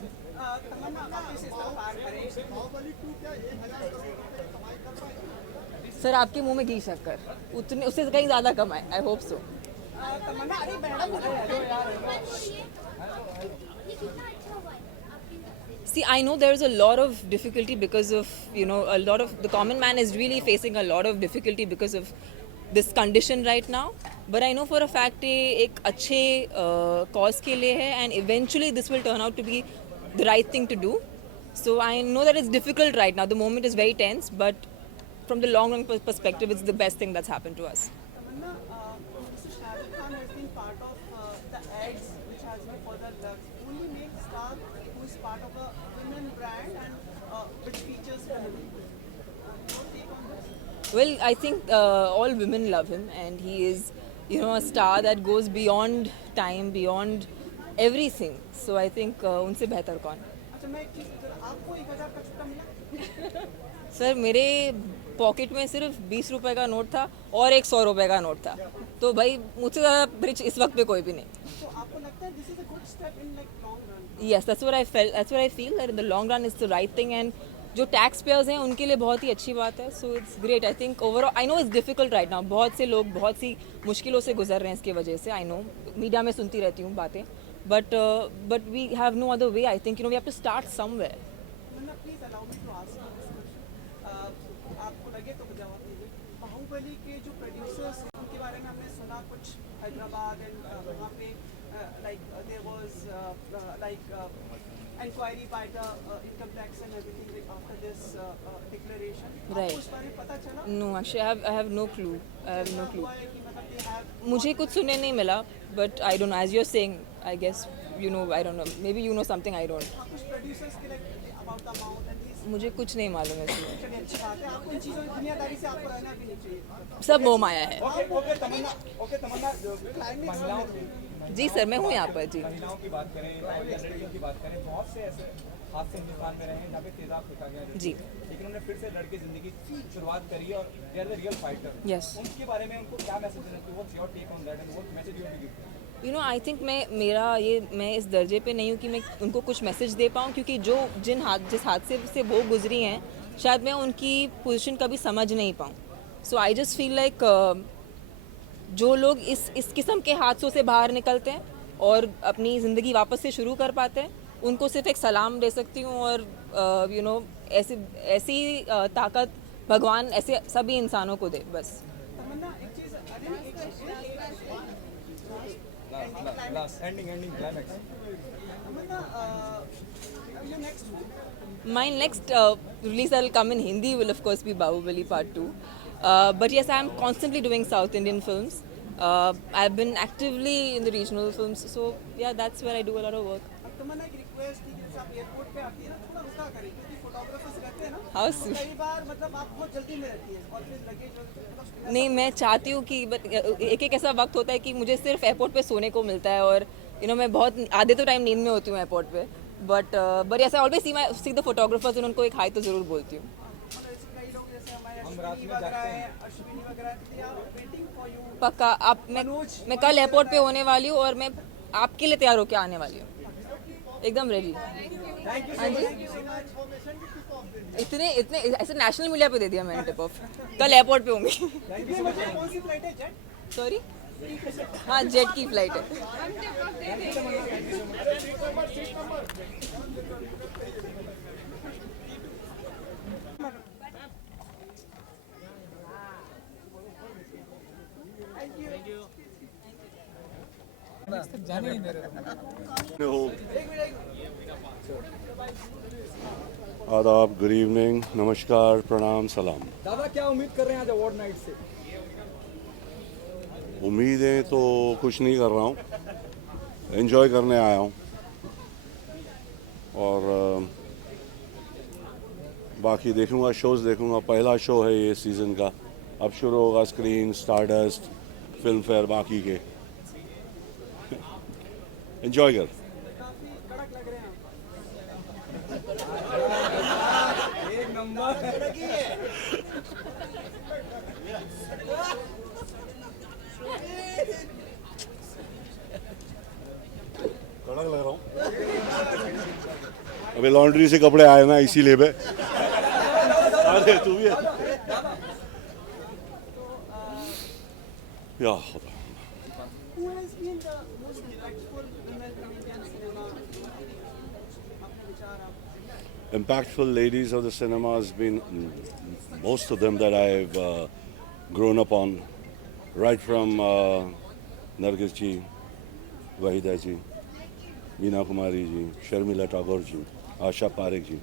Sir आपके मुंह में घी शक्कर उतने उससे कहीं ज़्यादा कमाए. I hope so. See, I know there is a lot of difficulty because of, a lot of, the common man is really facing a lot of difficulty because of this condition right now. But I know for a fact ये एक अच्छे cause के लिए है and eventually this will turn out to be the right thing to do. So I know that it's difficult right now. The moment is very tense, but from the long run perspective, it's the best thing that's happened to us. Tamanna, Mr. Shah Rukh Khan has been part of the ads which has been for the drugs. Only make star who is part of a women brand and which features women. Your take on this? Well, I think all women love him and he is, a star that goes beyond time, beyond everything. So I think उनसे बेहतर कौन? अच्छा मैं एक चीज़ पूछूं, आपको 1000 का छुट्टा मिला? सर मेरे पॉकेट में सिर्फ 20 रुपए का नोट था और एक 100 रुपए का नोट था. तो भाई मुझसे ज़्यादा रिच इस वक्त पे कोई भी नहीं. तो आपको लगता है this is a good step in like long run? Yes, that's what I felt. That's what I feel that in the long run it's the right thing and जो टैक्स पेयर्स हैं उनके लिए बहुत ही अच्छी बात है. So it's great. I think overall I know it's difficult right now. बहुत से लोग बहुत सी मुश्किलों से गुजर रहे हैं इसकी वजह से. आई नो मीडिया में सुनती रहती हूँ बातें. But we have no other way. I think we have to start somewhere. Tamanna, please allow me to ask you this question. आपको लगे तो जवाब दीजिए. बाहुबली के जो प्रोड्यूसर्स हैं उनके बारे में हमने सुना कुछ हैदराबाद एंड वहाँ पे like there was inquiry by the income tax and everything like after this declaration. Right. आपको इस बारे में पता चला? No actually I have no clue. I have no clue. हुआ है कि मतलब they have मुझे कुछ सुनने नहीं मिला. But I don't know as you are saying I guess I don't know maybe something I don't. कुछ प्रोड्यूसर्स के लिए about the amount and these. मुझे कुछ नहीं मालूम है इसमें. चलिए अच्छी बात है. आपको इन चीज़ों की दुनियादारी से आपको रहना भी नहीं चाहिए. सब मोह माया है. ओके तमन्ना महिलाओं जी सर मैं हूँ यहाँ पर. जी महिलाओं की बात करें और लड़कियों की बात करें, बहुत से ऐसे हादसे हिंदुस्तान में रहे हैं जहाँ पे तेजाब फेंका गया. जी. लेकिन उन्होंने फिर से लड़के जिंदगी की शुरुआत करी और they are the real fighter. Yes. उनके बारे में उनको क्या मैसेज देना चाहिए? What's your take on that and what message you will give? I think मैं इस दर्जे पे नहीं हूँ कि मैं उनको कुछ मैसेज दे पाऊँ क्योंकि जिस हादसे से वो गुजरी हैं शायद मैं उनकी पोजीशन कभी समझ नहीं पाऊँ. सो आई जस्ट फील लाइक जो लोग इस किस्म के हादसों से बाहर निकलते हैं और अपनी ज़िंदगी वापस से शुरू कर पाते हैं उनको सिर्फ एक सलाम दे सकती हूँ. और ऐसी ताकत भगवान ऐसे सभी इंसानों को दे बस. तमन्ना एक चीज़ last ending climax. Tamanna your next film? My next release that will come in Hindi will of course be Bahubali Part 2. But yes, I am constantly doing South Indian films. I've been actively in the regional films. So yeah, that's where I do a lot of work. अब तमन्ना एक request थी कि जैसे आप airport पे आती है ना थोड़ा रुका करें क्योंकि फोटोग्राफर्स रहते हैं ना. How तो sweet. कई बार मतलब आप बहुत जल्दी में रहती है और फिर लगेज नहीं मैं चाहती हूँ कि एक ऐसा वक्त होता है कि मुझे सिर्फ एयरपोर्ट पे सोने को मिलता है और मैं बहुत आधे तो टाइम नींद में होती हूँ एयरपोर्ट पे. बट ऐसा ऑलवेज सी द फोटोग्राफर्स और उनको एक हाई तो ज़रूर बोलती हूँ. कई लोग जैसे हमारे अश्विनी वगैरह हैं they are waiting for you. पक्का आप मैं कल एयरपोर्ट पे होने वाली हूँ और मैं आपके लिए तैयार होकर आने वाली हूँ एकदम रेडी. हाँ जी इतने ऐसे नेशनल मीडिया पे दे दिया मैंने टिप ऑफ. कल एयरपोर्ट पे होंगी. कौन सी फ्लाइट है जेट? सॉरी हाँ जेट की फ्लाइट है. आदाब, गुड इवनिंग, नमस्कार, प्रणाम, सलाम। दादा क्या उम्मीद कर रहे हैं आज अवार्ड नाइट से? उम्मीदें तो कुछ नहीं कर रहा हूँ, एंजॉय करने आया हूँ और बाकी देखूँगा, शोज़ देखूँगा। पहला शो है ये सीज़न का, अब शुरू होगा स्क्रीन, स्टारडस्ट, फिल्म फेयर, बाकी के। एंजॉय कर। एक नंबर। कड़क लग रहा हूँ। अभी लॉन्ड्री से कपड़े आए ना, इसीलिए मैं। अरे तू भी है? या खुदा। Who has been the most impactful women in Indian cinema? अपने विचार आप। Impactful ladies of the cinema has been most of them that I've grown up on, right from Nargis ji, Wahida ji, Meena Kumari ji, Sharmila Tagore ji, Asha Parekh ji.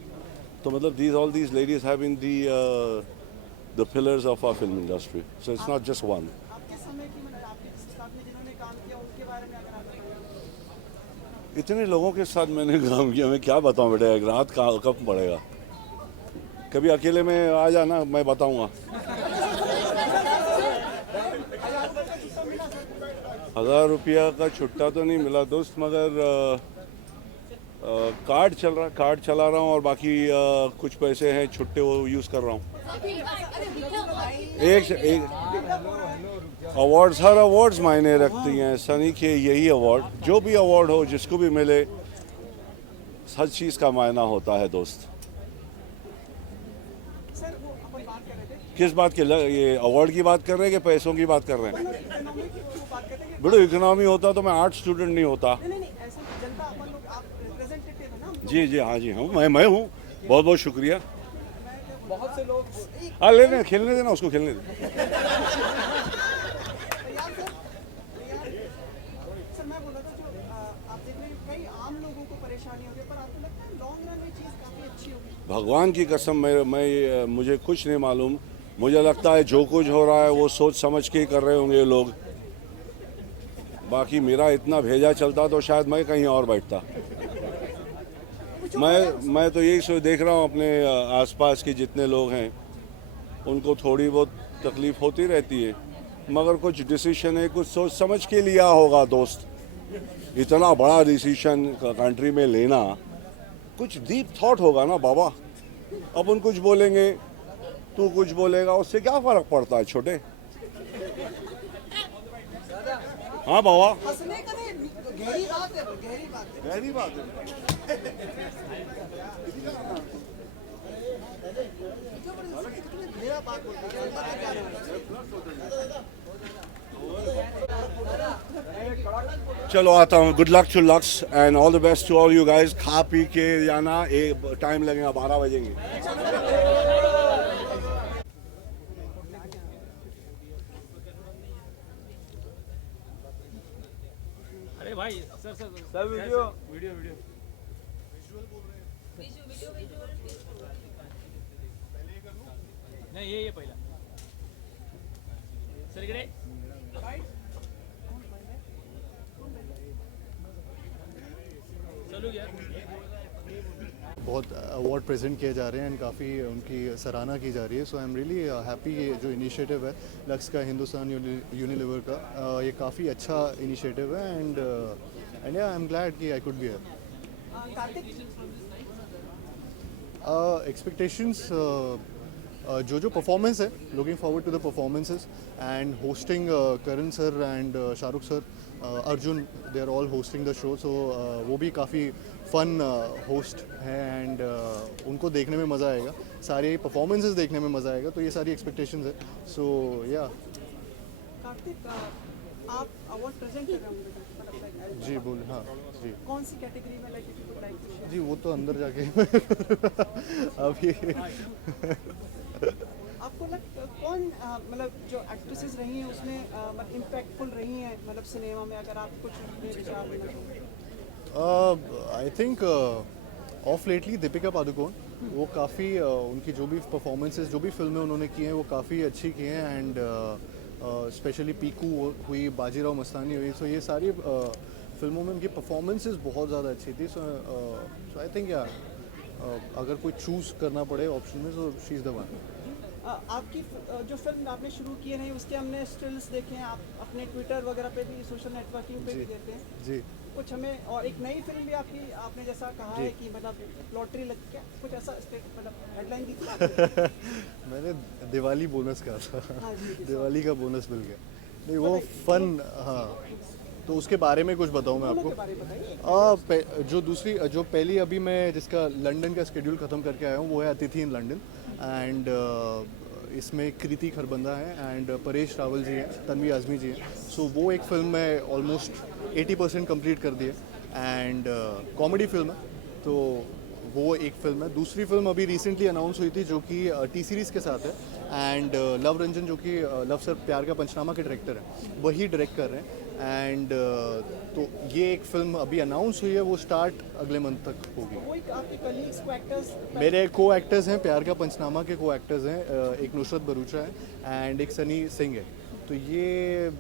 So मतलब all these ladies have been the pillars of our film industry. So it's not just one. आपके समय की मतलब आपके साथ में जिन्होंने काम किया उनके बारे में अगर आप बताएं। इतने लोगों के साथ मैंने काम किया, मैं क्या बताऊं बेटा, एक रात का कब पड़ेगा। कभी अकेले में आ जाना, मैं बताऊंगा। 1000 रुपया का छुट्टा तो नहीं मिला दोस्त, मगर कार्ड चला रहा हूँ और बाकी कुछ पैसे हैं छुट्टे, वो यूज़ कर रहा हूँ। एक अवार्ड्स, हर अवार्ड्स मायने रखती हैं। सनी के यही अवार्ड, जो भी अवार्ड हो, जिसको भी मिले, हर चीज़ का मायना होता है दोस्त। सर वो अपन बात कर रहे थे किस बात के, ये अवार्ड की बात कर रहे हैं कि पैसों की बात कर रहे हैं? इकोनॉमी की वो बात करते हैं बड़ो इकोनॉमी होता तो मैं आर्ट स्टूडेंट नहीं होता। नहीं ऐसा जनता अपन लोग आप रिप्रेजेंटेटिव है ना। जी जी, हाँ जी, हाँ, मैं हूँ। बहुत बहुत शुक्रिया। बहुत से लोग हाँ, लेने खेलने देना, उसको खेलने दे। सर मैं बोला था जो आप देख रहे हैं कई आम लोगों को परेशानी होगी, पर आपको लगता है लॉन्ग रन में चीज़ काफ़ी अच्छी होगी? भगवान की कसम, मुझे कुछ नहीं मालूम। मुझे लगता है जो कुछ हो रहा है वो सोच समझ के ही कर रहे होंगे लोग। बाकी मेरा इतना भेजा चलता तो शायद मैं कहीं और बैठता। मैं तो यही देख रहा हूँ, अपने आसपास के जितने लोग हैं उनको थोड़ी बहुत तकलीफ होती रहती है, मगर कुछ डिसीजन है, कुछ सोच समझ के लिया होगा दोस्त। इतना बड़ा डिसीजन कंट्री में लेना, कुछ डीप थॉट होगा ना बाबा। अपन कुछ बोलेंगे, तू कुछ बोलेगा, उससे क्या फर्क पड़ता है छोटे? हाँ बाबा, हंसने का नहीं, गहरी बात है, गहरी बात है। गहरी बात है। मेरा बात बोलता है। चलो आता हूँ। Good luck to Lux and all the best to all you guys. खा पी के जाना, टाइम लगेगा, 12 बजेंगे। अरे भाई सर वीडियो नहीं, ये पहिला सर इकडे। चलू यार। बहुत अवार्ड प्रेजेंट किए जा रहे हैं एंड काफ़ी उनकी सराहना की जा रही है। सो आई एम रियली हैप्पी। ये जो इनिशिएटिव है लक्स का, हिंदुस्तान यूनिलीवर का, ये काफ़ी अच्छा इनिशिएटिव है एंड आई एम ग्लैड कि I could be here. Expectations, जो परफॉर्मेंस है, looking forward to the performances and hosting Karan sir and Shahrukh sir, Arjun, they are all hosting the show. So वो भी काफ़ी फ़न होस्ट है एंड उनको देखने में मज़ा आएगा, सारे परफॉर्मेंसेस देखने में मज़ा आएगा। तो ये सारी एक्सपेक्टेशंस है। सो या कार्तिक, आप अवार्ड प्रेजेंट कर रहे होंगे जी, बोल। हाँ जी। कौन सी कैटेगरी में like if you would like to share? जी वो तो अंदर जाके अभी आप आपको कौन मतलब जो एक्ट्रेसेस रही हैं उसमें मतलब इम्पैक्टफुल रही हैं मतलब सिनेमा में, अगर आप कुछ अपने विचार देना चाहें? I think of lately Deepika Padukone, वो काफ़ी उनकी जो भी परफॉर्मेंसेस, जो भी फिल्में उन्होंने की हैं वो काफ़ी अच्छी की हैं. एंड स्पेशली पीकू हुई, बाजीराव मस्तानी हुई, सो ये सारी फिल्मों में उनकी परफॉर्मेंसेस बहुत ज़्यादा अच्छी थी. सो आई थिंक यार अगर कोई चूज़ करना पड़े ऑप्शन में, so she is the one. आपकी जो फिल्म आपने शुरू की है उसके हमने स्टिल्स देखे हैं, आप अपने ट्विटर वगैरह पे भी, सोशल नेटवर्किंग पे भी देते हैं जी. कुछ हमें, और एक नई फिल्म भी आपकी, आपने जैसा कहा है कि मतलब लॉटरी लग क्या कुछ ऐसा मतलब हेडलाइन दी थी आपने? मैंने दिवाली बोनस कहा था. हाँ जी, दिवाली का बोनस मिल गया. नहीं वो फन, हाँ, तो उसके बारे में कुछ बताऊँ मैं दोनों आपको. के बारे में बताइए. जो पहली अभी मैं जिसका लंदन का शेड्यूल ख़त्म करके आया हूँ वो है अतिथि इन लंदन. एंड इसमें कृति खरबंदा है एंड परेश रावल जी हैं, तन्वी आज़मी जी हैं. सो वो एक फ़िल्म मैं ऑलमोस्ट 80% कंप्लीट कर दी है. एंड कॉमेडी फिल्म है, तो वो एक फिल्म है. दूसरी फिल्म अभी रिसेंटली अनाउंस हुई थी जो कि टी सीरीज़ के साथ है. एंड लव रंजन, जो कि लव सर प्यार का पंचनामा के डायरेक्टर हैं, वही डायरेक्ट कर रहे हैं. एंड तो ये एक फिल्म अभी अनाउंस हुई है, वो स्टार्ट अगले मंथ तक होगी. वो एक आपके कलीग्स को एक्टर्स मेरे को एक्टर्स हैं, प्यार का पंचनामा के को एक्टर्स हैं. एक नुसरत भरूचा है एंड एक सनी सिंह है. तो ये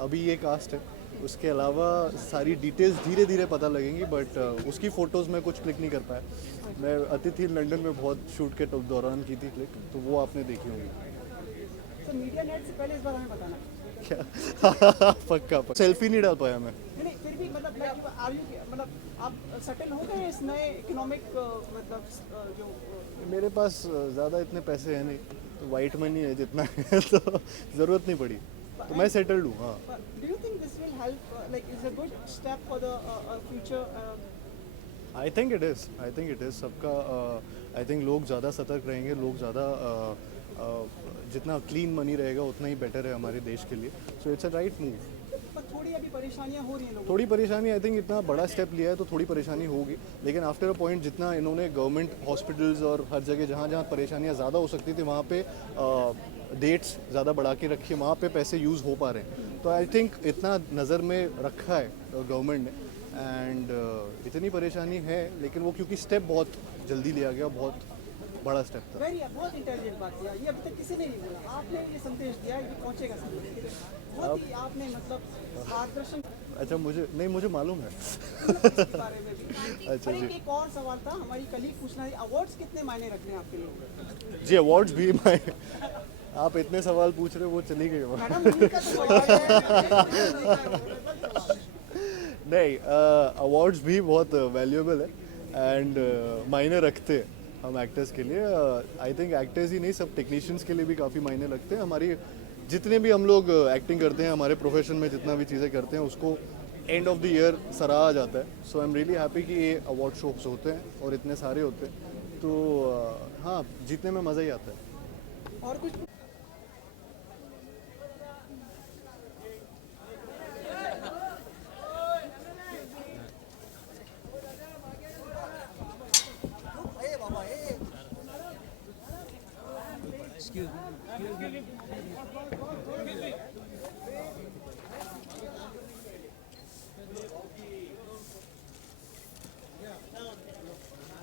अभी ये कास्ट है. उसके अलावा सारी डिटेल्स धीरे धीरे पता लगेंगी, बट उसकी फ़ोटोज़ में कुछ क्लिक नहीं कर पाया. मैं अतिथि लंदन में बहुत शूट के दौरान की थी क्लिक, तो वो आपने देखी होंगी. तो मीडिया नेट से पहले इस बार हमें बताना. क्या पक्का सेल्फी नहीं डाल पाया मैं. नहीं फिर भी मतलब आर यू मतलब आप सेटल हो गए इस नए इकोनॉमिक मतलब जो मेरे पास ज़्यादा इतने पैसे हैं नहीं, तो वाइट मनी है जितना है, तो ज़रूरत नहीं पड़ी, तो मैं सेटल्ड हूँ. हाँ. Do you think this will help like is a good step for the future? I think it is सबका. आई थिंक लोग ज़्यादा सतर्क रहेंगे, लोग ज़्यादा जितना क्लीन मनी रहेगा उतना ही बेटर है हमारे देश के लिए. So it's a right move. पर थोड़ी अभी परेशानियां हो रही हैं लोगों थोड़ी परेशानी, आई थिंक इतना बड़ा स्टेप लिया है तो थोड़ी परेशानी होगी, लेकिन आफ्टर अ पॉइंट जितना इन्होंने गवर्नमेंट हॉस्पिटल्स और हर जगह जहाँ जहाँ परेशानियाँ ज़्यादा हो सकती थी वहाँ पे डेट्स ज़्यादा बढ़ा के रखी, वहाँ पे पैसे यूज़ हो पा रहे हैं. तो आई थिंक इतना नज़र में रखा है गवर्नमेंट ने. एंड इतनी परेशानी है, लेकिन वो क्योंकि स्टेप बहुत जल्दी लिया गया, बहुत बड़ा स्टेप था. बहुत इंटेलिजेंट बात किया, ये अभी तक किसी ने नहीं बोला, आपने ये संदेश दिया, ये पहुंचेगा संदेश. बहुत ही आपने मतलब मार्गदर्शन. अच्छा, मुझे मालूम है. इसके बारे में भी. अच्छा जी. एक और सवाल था, हमारी कलीग पूछना है, अवार्ड्स कितने मायने रखते हैं आपके लिए? जी अवार्ड्स भी आप इतने सवाल पूछ रहे हो, वो चली गई वहाँ. मैडम उन्हीं का तो सवाल है. नहीं, अवार्ड्स भी बहुत वैल्यूएबल है एंड मायने रखते हैं हम एक्टर्स के लिए. आई थिंक एक्टर्स ही नहीं, सब टेक्नीशियंस के लिए भी काफ़ी मायने लगते हैं. हमारी जितने भी हम लोग एक्टिंग करते हैं, हमारे प्रोफेशन में जितना भी चीज़ें करते हैं, उसको एंड ऑफ द ईयर सराहा जाता है. सो आई एम रियली हैप्पी कि ये अवार्ड शोज होते हैं और इतने सारे होते हैं. तो हाँ, जीतने में मज़ा ही आता है. और कुछ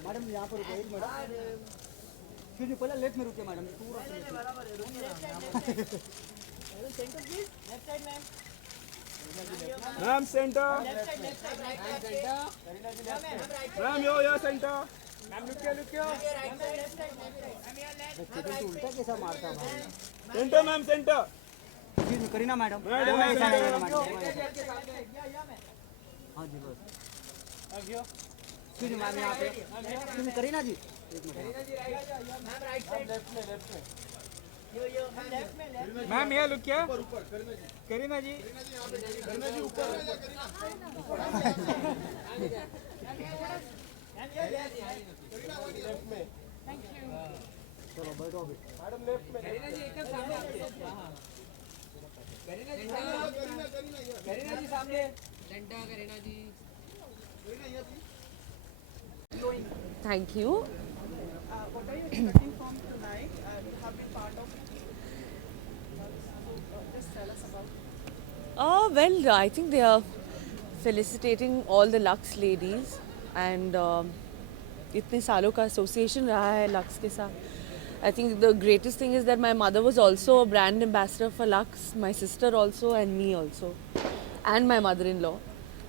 मैडम यहाँ पर रुकिए मैडम. फिर पहले लेफ्ट में रुकिए मैडम. पूरा centre please. Left side ma'am. Ma'am centre. Ma'am यो सेंटर. मैम लुकियो. उल्टा कैसा मारता भाई. Centre ma'am centre. Kareena madam. Madam हाँ जी बस. मैम यहाँ पे करीना जी. मैम ये लुक क्या करीना जी. चलो बैठो अभी. मैडम लेफ्ट में. करीना जी एकदम सामने. करीना जी सामने. करीना जी. Thank you. What are you expecting from tonight? You have been part of tell us about? Well, I think they are felicitating all the Lux ladies and इतने सालों का association रहा है Lux के साथ. I think the greatest thing is that my mother was also a brand ambassador for Lux, my sister also and me also, and my mother-in-law.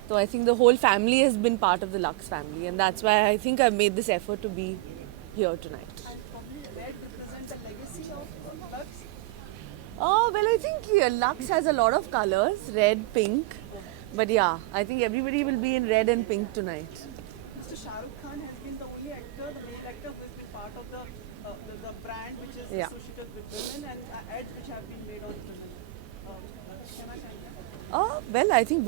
So I think the whole family has been part of the Lux family, and that's why I think I've made this effort to be here tonight. And probably red represents a legacy of Lux. Well, I think Lux has a lot of colors, red, pink. But yeah, I think everybody will be in red and pink tonight. Mr. Shah Rukh Khan has been the only actor, the male actor who has been part of the brand which is Yeah. associated with women and ads which have been made on women. Can I tell you? Well, I think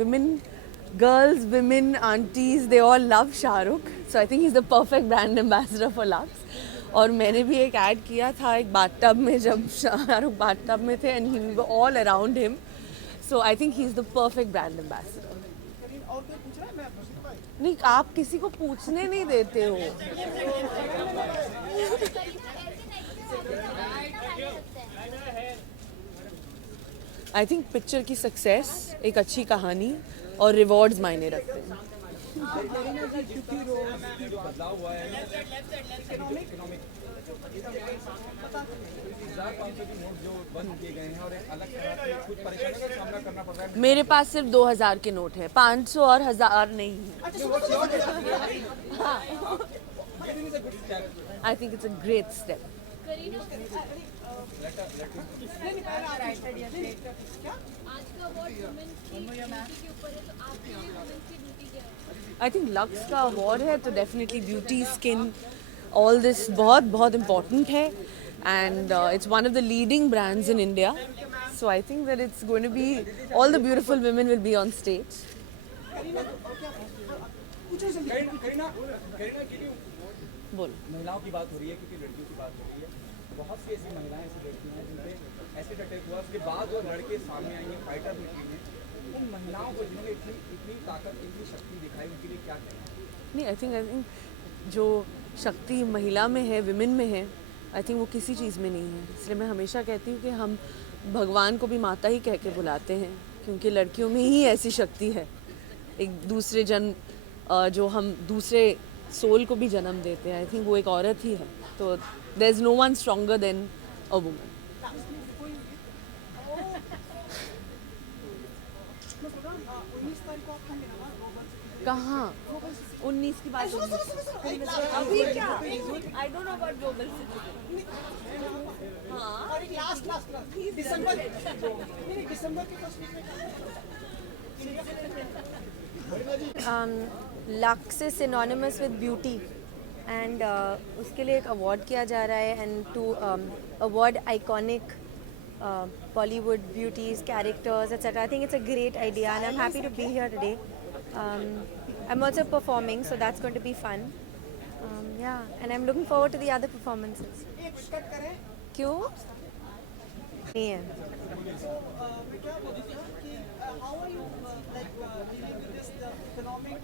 girls, women, aunties, they all love Shah Rukh. So I think he's the perfect brand ambassador for Lux. और मैंने भी एक add किया था एक bathtub में जब शाह रुख बाथटब में थे and we were all around him. So I think he's the perfect brand ambassador. और कोई पूछ रहा है मैं पूछ रहा हूँ। नहीं, आप किसी को पूछने नहीं देते हो. I think पिक्चर की सक्सेस, एक अच्छी कहानी और रिवॉर्ड्स मायने रखते हैं. बदलाव हुआ है इकोनॉमिक 500 नोट जो बंद किए गए हैं और एक अलग तरह से कुछ परेशानियों का सामना करना पड़ रहा है. मेरे पास सिर्फ 2000 के नोट है, 500 और 1000 नहीं है. I think it's a great step. आज का अवार्ड वुमेन की ब्यूटी के ऊपर है, तो आपके लिए वुमेन की ब्यूटी क्या है? आई थिंक लक्स का अवार्ड है तो definitely beauty, skin, all this बहुत बहुत इम्पॉर्टेंट है and it's one of the leading brands in India. So I think that it's going to be all the beautiful women will be on stage. बोलो. महिलाओं की बात हो रही है क्योंकि लड़कियों की बात हो रही है. बहुत सी ऐसी महिलाएं, ऐसी लड़कियां हैं जिन पे एसिड अटैक हुआ, उसके बाद वो लड़के सामने आएंगे फाइटर निकली हैं. उन महिलाओं को जिन्होंने इतनी ताकत, इतनी शक्ति दिखाई, उनके लिए क्या कहना? नहीं, आई थिंक जो शक्ति महिला में है, विमेन में है, आई थिंक वो किसी चीज़ में नहीं है. इसलिए मैं हमेशा कहती हूँ कि हम भगवान को भी माता ही कह के बुलाते हैं क्योंकि लड़कियों में ही ऐसी शक्ति है. एक दूसरे जो हम दूसरे सोल को भी जन्म देते हैं, आई थिंक वो एक औरत ही है. तो there is no one stronger than a woman. कहाँ 19 की बात अभी क्या? I don't know about global citizen. हाँ, और एक लास्ट दिसंबर के फर्स्ट वीक में Lux is synonymous with beauty and उसके लिए एक अवार्ड किया जा रहा है and to award iconic Bollywood beauties, characters, etc. I think it's a great idea and I'm happy to be here today. I'm also performing, so that's going to be fun. Yeah, and I'm looking forward to the other performances. क्यों? नहीं है. how are you dealing with this the economic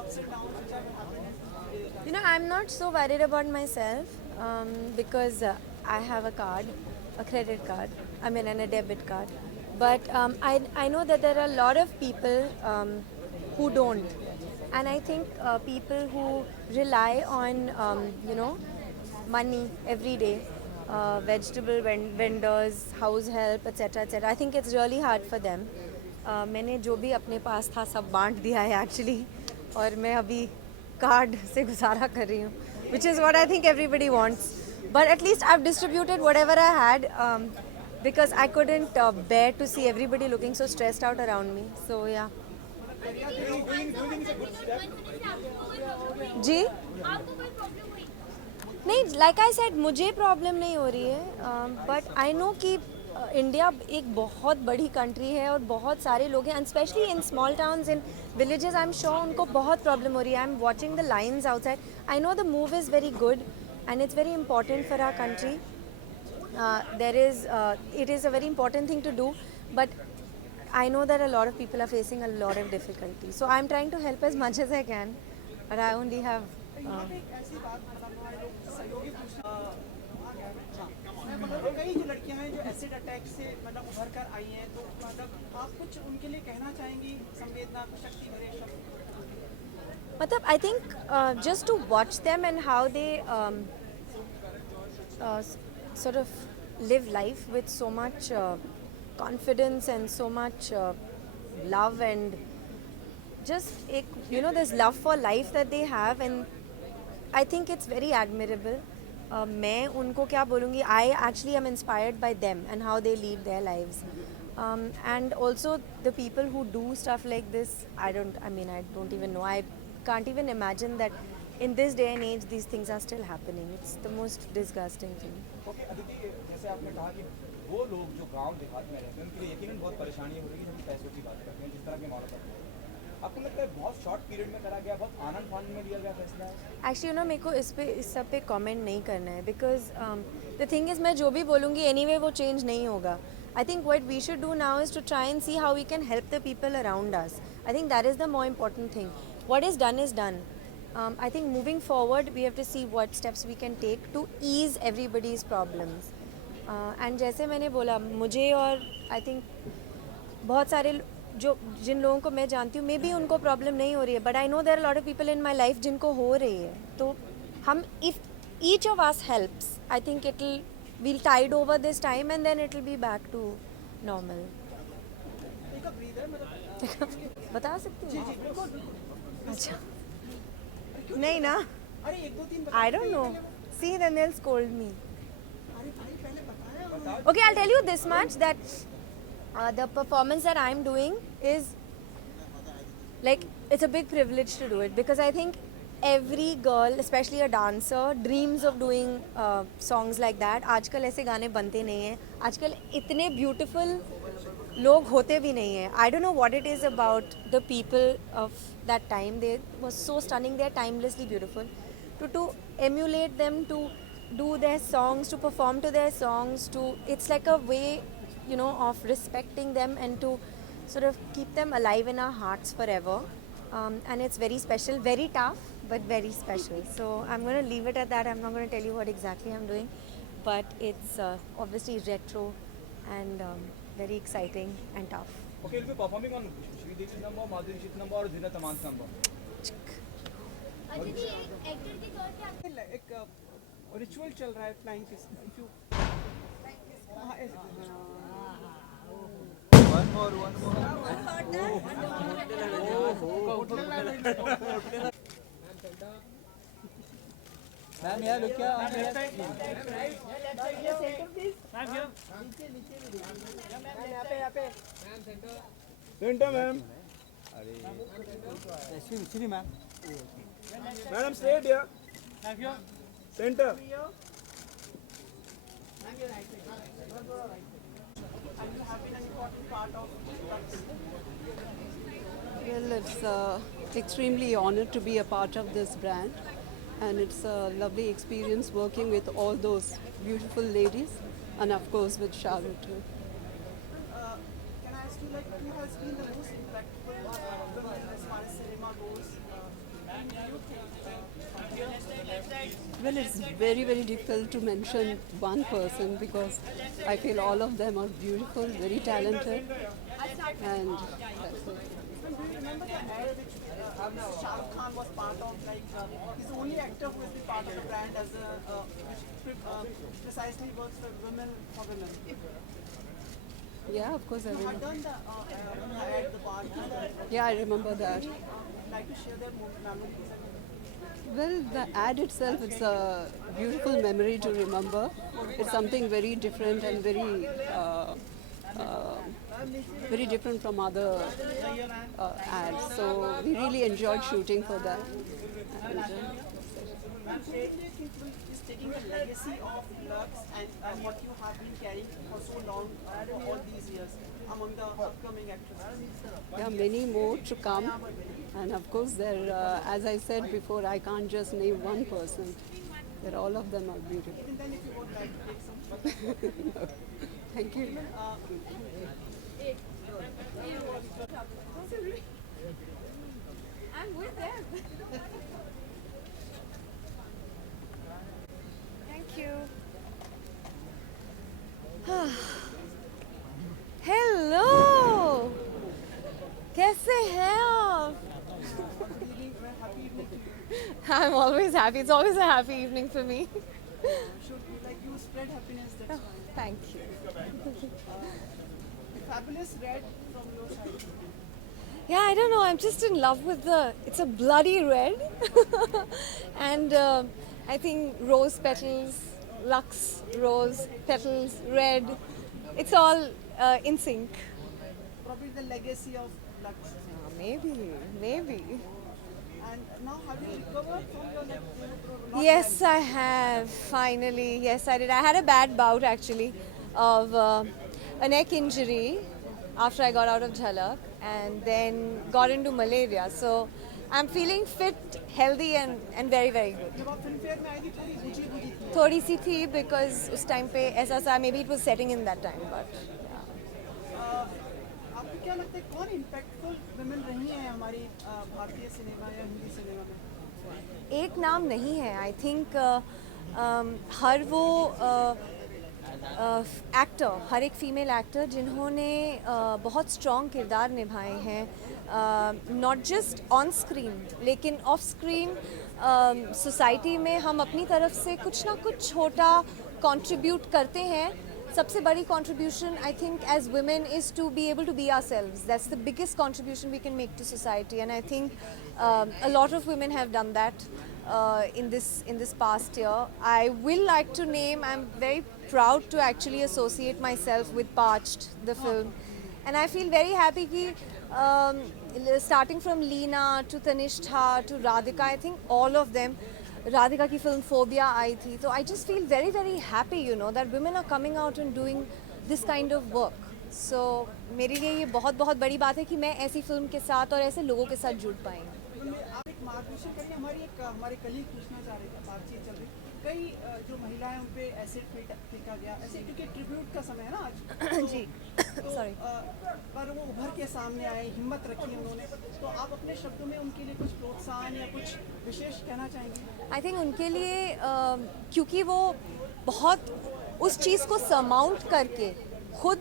ups and downs which have happened? You know, I'm not so worried about myself because I have a card, a credit card, and a debit card. But I know that there are a lot of people who don't. And I think people who rely on, money every day, vegetable vendors, house help, etc., etc. I think it's really hard for them. मैंने जो भी अपने पास था सब बांट दिया है actually, और मैं अभी कार्ड से गुजारा कर रही हूँ, which is what I think everybody wants. But at least I've distributed whatever I had because I couldn't bear to see everybody looking so stressed out around me. So yeah. जी आपको कोई problem हुई? नहीं, like I said मुझे problem नहीं हो रही है but I no कि इंडिया एक बहुत बड़ी कंट्री है और बहुत सारे लोग हैं and specially in small towns in villages I am sure उनको बहुत प्रॉब्लम हो रही है. I am watching the lines outside. I know the move is very good and it's very important for our country. it is a very important thing to do, but I know that a lot of people are facing a lot of difficulty. So I'm trying to help as much as I can, but I only have मतलब कई जो लड़कियां हैं जो acid attack से मतलब उभर कर आई हैं, तो मतलब आप कुछ उनके लिए कहना चाहेंगी संवेदना शक्ति भरे शब्द? मतलब I think just to watch them and how they sort of live life with so much confidence and so much love and just this love for life that they have, and I think it's very admirable. मैं उनको क्या बोलूँगी, I actually am inspired by them and how they lead their lives. And also the people who do stuff like this, I don't even know. I can't even imagine that in this day and age these things are still happening. It's the most disgusting thing. Okay Aditi, जैसे आपने कहा कि वो लोग जो गांव देहात में रहते हैं उनके लिए यकीनन बहुत परेशानी हो रही है, जब पैसों की बात करते हैं, जिस तरह के माहौल करते हैं, आपको लगता है बहुत शॉर्ट पीरियड में करा गया, बहुत आनंद फानंद में लिया गया फैसला है? एक्चुअली मेरे को इस सब पे कमेंट नहीं करना है, बिकॉज द थिंग इज़ मैं जो भी बोलूँगी एनीवे वो चेंज नहीं होगा. I think what we should do now is to try and see how we can help the people around us. I think that is the more important thing. What is done. I think moving forward we have to see what steps we can take to ease everybody's problems. And जैसे मैंने बोला, मुझे और I think बहुत सारे जिन लोगों को मैं जानती हूँ मे बी उनको प्रॉब्लम नहीं हो रही है, but I know there are lot of people in my life जिनको हो रही है. तो हम if each of us helps, I think it will tide over this time and then it will be back to normal. बता सकती हूँ? अच्छा नहीं ना. अरे एक दो तीन I don't know. See, then they'll scold me. Okay, I'll tell you this much, that the performance that I'm doing is like, it's a big privilege to do it, because I think every girl, especially a dancer, dreams of doing songs like that. आजकल ऐसे गाने बनते नहीं हैं. आजकल इतने beautiful लोग होते भी नहीं हैं. I don't know what it is about the people of that time. They were so stunning. They are timelessly beautiful. To emulate them, to do their songs, to perform to their songs, it's like a way, of respecting them and to sort of keep them alive in our hearts forever. And it's very special, very tough, but very special. So I'm going to leave it at that. I'm not going to tell you what exactly I'm doing, but it's obviously retro and very exciting and tough. Okay, you'll be performing on Sridevi's number, Madhuri Dixit's number और Zinat Aman's number. Aditi एक actor के तौर पे आप एक ritual चल रहा है flying kiss. If you ma'am यार लोग क्या सेंटर मैम. अरे मैम मैडम स्ट्रेट या centre. Well, it's extremely honored to be a part of this brand, and it's a lovely experience working with all those beautiful ladies, and of course with Shahrukh too. Can I ask you, like, who has been the most impactful women as far as cinema goes? Well, it's very, very difficult to mention one person because I feel all of them are beautiful, very talented, and that's it. Do you remember the ad which Shah Rukh Khan was part of? Like, he's the only actor who has been part of the brand as which precisely works for women for women. Yeah, of course I You had remember. done the ad, the part. Yeah, I remember that. Like to share their memories. Well, the ad itself, it's a beautiful memory to remember. It's something very different and very different from other ads. So we really enjoyed shooting for that. And, Is taking the legacy of Lux and what you have been carrying for so long, for all these years, among the upcoming actresses. there are many more to come, and of course, there, as I said before, I can't just name one person. There, all of them are beautiful. Even then, if you would like to take some. Thank you. I'm with them. Thank you. and happy evening to you. I'm always happy. It's always a happy evening for me. Should be like you spread happiness. That's fine. Thank you. Fabulous red from your side. Yeah, I don't know. I'm just in love with the. It's a bloody red, and I think rose petals, Lux rose petals, red. It's all in sync. Probably the legacy of Lux. Maybe. And now have you recovered from your like, Yes, I have. Finally, yes, I did. I had a bad bout actually of a neck injury after I got out of Jhalak, and then got into malaria. So I'm feeling fit, healthy, and very, very good. जब आप film fair में आई थी थोड़ी बुझी थी. थोड़ी सी थी because उस time पे ऐसा सा maybe it was setting in that time, but आपको क्या लगता है कौन इम्पैक्टफुल वुमेन रही हैं हमारी भारतीय सिनेमा या हिंदी सिनेमा में? एक नाम नहीं है. आई थिंक हर वो एक्टर, हर एक फीमेल एक्टर जिन्होंने बहुत स्ट्रॉन्ग किरदार निभाए हैं, नॉट जस्ट ऑन स्क्रीन लेकिन ऑफ स्क्रीन. सोसाइटी में हम अपनी तरफ से कुछ ना कुछ छोटा कंट्रीब्यूट करते हैं. सबसे बड़ी contribution I think as women is to be able to be ourselves. That's the biggest contribution we can make to society, and I think a lot of women have done that in this past year. I will like to name. I'm very proud to actually associate myself with Parched, the film, and I feel very happy कि starting from Leena to Tanishtha to Radhika, I think all of them. Radhika की film phobia आई थी, तो I just feel very very happy you know that women are coming out and doing this kind of work. So मेरे लिए ये बहुत बहुत बड़ी बात है कि मैं ऐसी फिल्म के साथ और ऐसे लोगों के साथ जुड़ पाई हूँ. आप एक मार्गदर्शन करिए. हमारे कलीग पूछना चाह रहे थे, बातचीत चल रही. कई जो महिलाएं उन पे एसिड फेंका गया ऐसे, क्योंकि ट्रिब्यूट का समय है ना आज. जी सॉरी. पर वो उभर के सामने आए, हिम्मत रखी उन्होंने. तो आप अपने शब्दों में उनके लिए कुछ प्रोत्साहन या कुछ विशेष कहना चाहेंगे? आई थिंक उनके लिए क्योंकि वो बहुत उस चीज़ को सरमाउंट करके खुद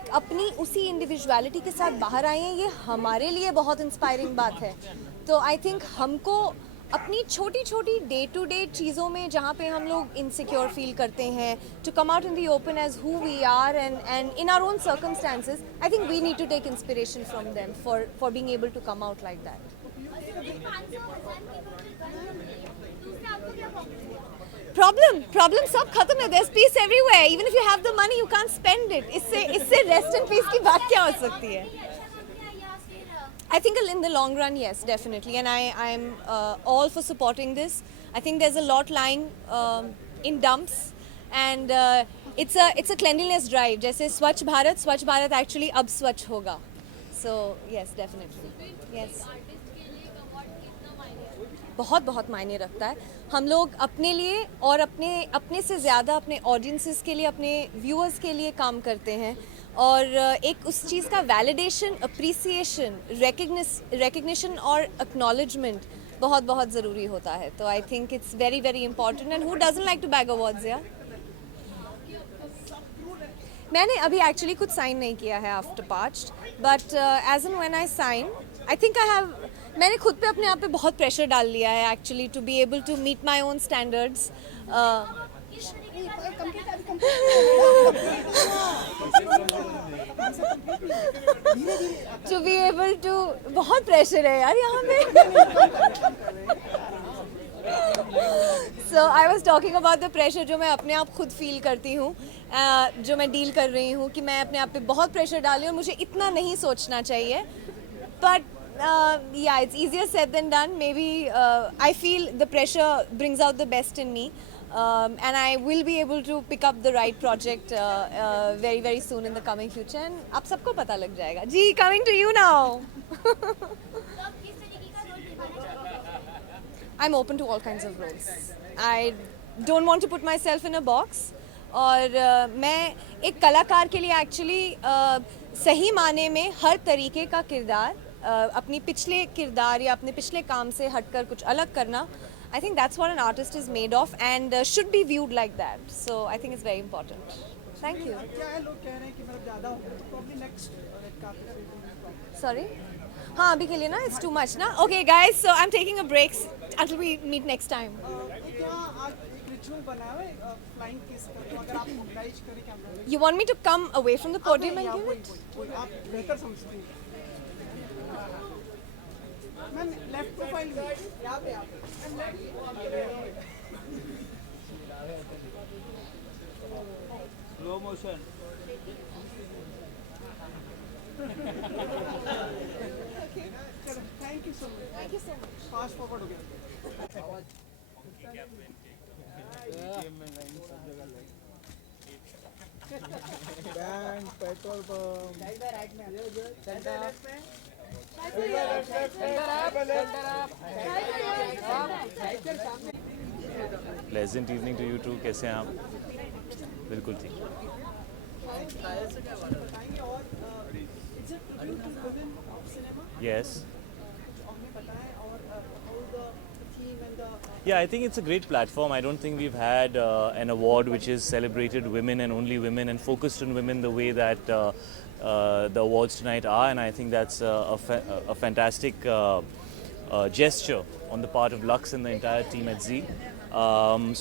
एक अपनी उसी इंडिविजुअलिटी के साथ बाहर आए हैं, ये हमारे लिए बहुत इंस्पायरिंग बात है. तो आई थिंक हमको अपनी छोटी छोटी डे टू डे चीज़ों में जहाँ पे हम लोग इनसिक्योर फील करते हैं, to come out in the open as who we are and in our own circumstances, I think we need to take inspiration from them for being able to come out like that. Problem सब खत्म है. there's peace everywhere. even if you have the money you can't spend it. इससे rest and piece की बात क्या हो सकती है? I think in the long run, yes, definitely, and I'm all for supporting this. I think there's a lot lying in dumps, and it's a cleanliness drive. जैसे स्वच्छ Bharat actually अब स्वच्छ होगा. So yes, definitely, yes. बहुत मायने रखता है. हम लोग अपने लिए और अपने से ज़्यादा अपने ऑडियंसेस के लिए, अपने व्यूअर्स के लिए काम करते हैं, और एक उस चीज़ का वैलिडेशन, अप्रिसिएशन, रिकग्निशन और एक्नॉलेजमेंट बहुत ज़रूरी होता है. तो I think it's very very important, and who doesn't like to bag awards यार. मैंने अभी एक्चुअली कुछ साइन नहीं किया है after Parched, but as and when I sign I think मैंने खुद पे अपने आप पे बहुत प्रेशर डाल लिया है actually to be able to meet my own standards. To be able to, बहुत प्रेशर है यार यहाँ पे. So I was talking about the pressure जो मैं अपने आप खुद फील करती हूँ, जो मैं डील कर रही हूँ, कि मैं अपने आप पे बहुत प्रेशर डाली और मुझे इतना नहीं सोचना चाहिए. But yeah, it's easier said than done. Maybe I feel the pressure brings out the best in me, and I will be able to pick up the right project very very soon in the coming future. And आप सबको पता लग जाएगा. जी, coming to you now. I'm open to all kinds of roles. I don't want to put myself in a box. और मैं एक कलाकार के लिए एक्चुअली सही माने में हर तरीके का किरदार, अपनी पिछले किरदार या अपने पिछले काम से हटकर कुछ अलग करना, I think that's what an artist is made of and should be viewed like that. So I think it's very important. Thank you. क्या है, लोग कह रहे हैं कि मतलब ज़्यादा हो गया, तो probably next red carpet पे भी problem. Sorry? हाँ अभी के लिए ना इट्स टू मच ना. Okay guys, so I'm taking a break until we meet next time. एक यहाँ आज एक रिचुअल बना हुआ है फ्लाइंग किस का, तो अगर आप मोबिलाइज करें कैमरा में You want me to come away from the podium and give it? वही आप बेहतर समझते हैं. मैम लेफ्ट प्रोफाइल यहाँ पे आप slow motion thank you so much fast forward हो गया. Bank petrol pleasant evening to you too. कैसे हैं आप? बिल्कुल ठीक. Yes. Yeah, I think it's a great platform. I don't think we've had an award which has celebrated women and only women and focused on women the way that the awards tonight are, and I think that's a fantastic gesture on the part of Lux and the entire team at Zee.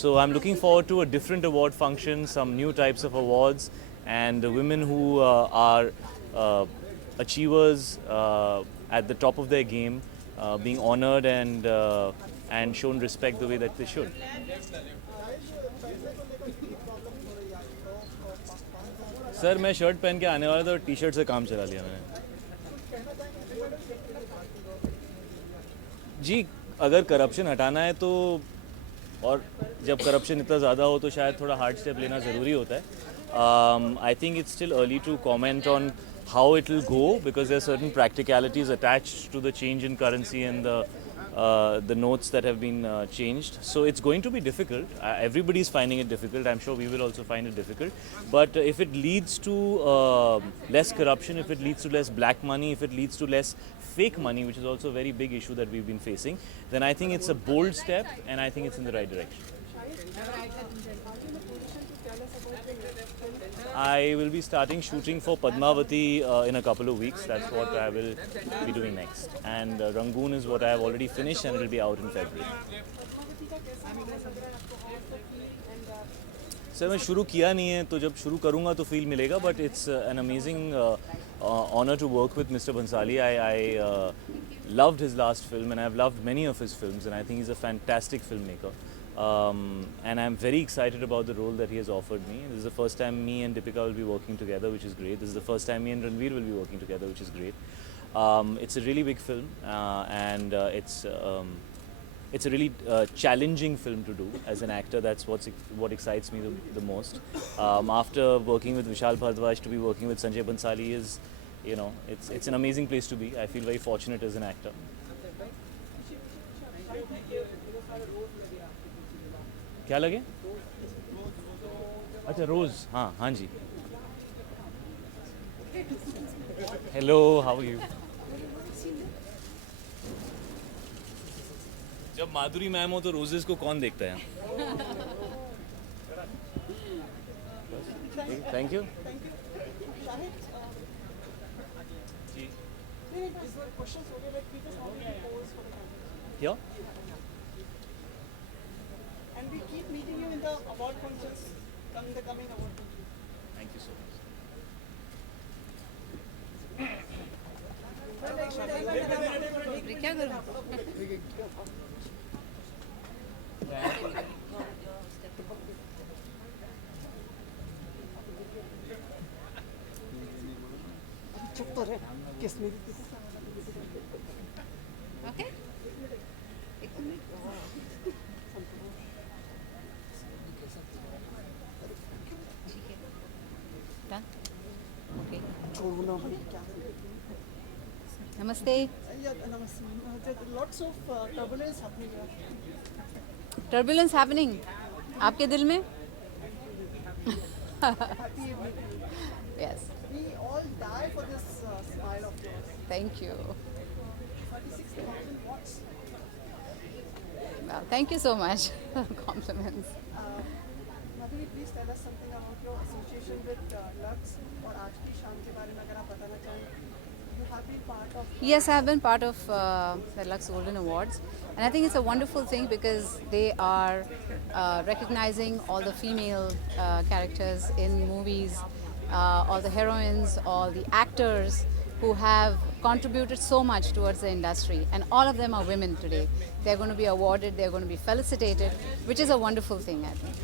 So I'm looking forward to a different award function, some new types of awards, and the women who are achievers at the top of their game being honored and shown respect the way that they should. Sir मैं shirt पहन के आने वाला था और T shirt से काम चला लिया मैंने. जी अगर करप्शन हटाना है तो, और जब करप्शन इतना ज़्यादा हो तो शायद थोड़ा हार्ड स्टेप लेना ज़रूरी होता है. I think it's still early to comment on how it will go because there are certain practicalities attached to the change in currency and the notes that have been changed. So it's going to be difficult. Everybody's finding it difficult. I'm sure we will also find it difficult. But if it leads to less corruption, if it leads to less black money, if it leads to less fake money, which is also a very big issue that we've been facing, then I think it's a bold step and I think it's in the right direction. I will be starting shooting for Padmavati in a couple of weeks. That's what I will be doing next. And Rangoon is what I have already finished and it will be out in February. Sir मैं शुरू किया नहीं है तो जब शुरू करूँगा तो फील मिलेगा. But it's an amazing honor to work with Mr. Bhansali. I loved his last film and I've loved many of his films and I think he's a fantastic filmmaker. And I'm very excited about the role that he has offered me. This is the first time me and Deepika will be working together, which is great. This is the first time me and Ranveer will be working together, which is great. It's a really big film and it's a really challenging film to do as an actor. That's what excites me the most. After working with Vishal Bhardwaj, to be working with Sanjay Bhansali is, you know, it's an amazing place to be. I feel very fortunate as an actor. क्या लगे? अच्छा रोज. हाँ जी. Hello, how are you? जब Madhuri ma'am हो तो roses को कौन देखता है? Thank you. क्या? And we keep meeting you in the award functions, in the coming award functions. Thank you so much. क्या करूँ? चुप तो रहे. किस मेरी? Okay. Namaste. Yeah, namaste. There's lots of turbulence happening here. Turbulence happening. आपके दिल में? Happy evening. Yes. We all die for this smile of yours. Thank you. 36,000 watts. Well, thank you so much for the compliments. Madhuri, please tell us something about your association with Lux और आज की शाम के बारे में अगर आप बताना चाहें. have been part of. Yes, I have been part of the Lux Golden Awards, and I think it's a wonderful thing because they are recognizing all the female characters in movies, all the heroines, all the actors who have contributed so much towards the industry, and all of them are women today. They're going to be awarded, they're going to be felicitated, which is a wonderful thing, I think.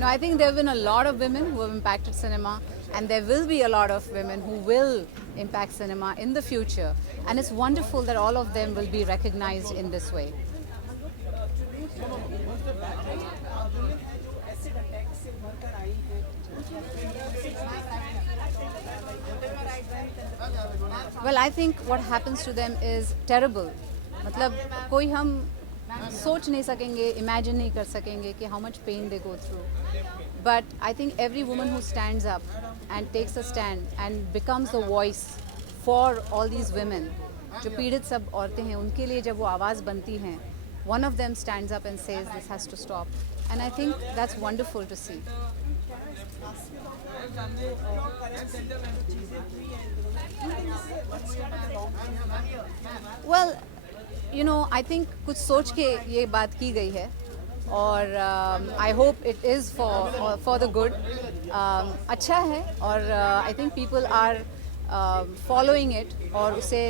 No, I think there have been a lot of women who have impacted cinema, and there will be a lot of women who will impact cinema in the future. And it's wonderful that all of them will be recognized in this way. Well, I think what happens to them is terrible. मतलब कोई हम सोच नहीं सकेंगे, imagine नहीं कर सकेंगे कि how much pain they go through. But I think every woman who stands up and takes a stand and becomes the voice for all these women, जो पीड़ित सब औरतें हैं, उनके लिए जब वो आवाज़ बनती हैं, one of them stands up and says this has to stop. And I think that's wonderful to see. Well, you know, I think कुछ सोच के ये बात की गई है और I hope it is for the good. अच्छा है और I think people are following it और उसे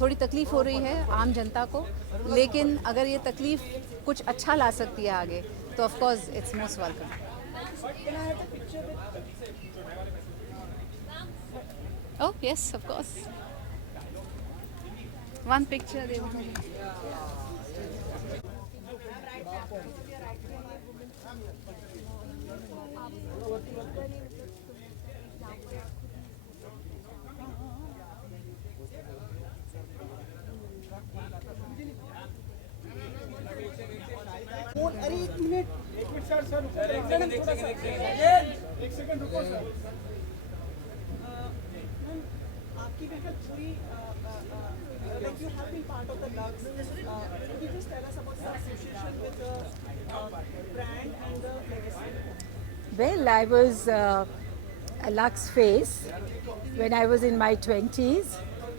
थोड़ी तकलीफ हो रही है आम जनता को, लेकिन अगर ये तकलीफ कुछ अच्छा ला सकती है आगे तो of course it's most welcome. Oh yes, of course. One picture they want. अरे एक मिनट सर एक सेकंड रुको सर. मैम आपकी बेटा पूरी like you have been part of the Lux. Could you just tell us about the association with the brand and the legacy? Well, I was a Lux face when I was in my 20s,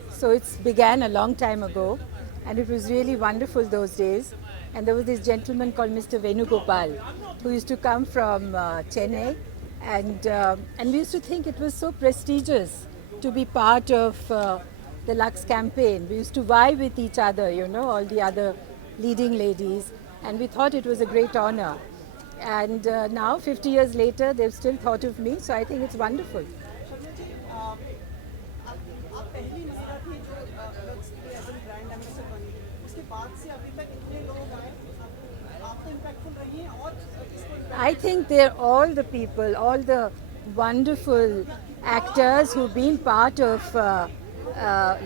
so it began a long time ago, and it was really wonderful those days. And there was this gentleman called Mr. Venugopal who used to come from Chennai, and we used to think it was so prestigious to be part of the Lux campaign. We used to vie with each other, you know, all the other leading ladies, and we thought it was a great honor. And now, 50 years later, they've still thought of me, so I think it's wonderful. I think they're all the people, all the wonderful actors who've been part of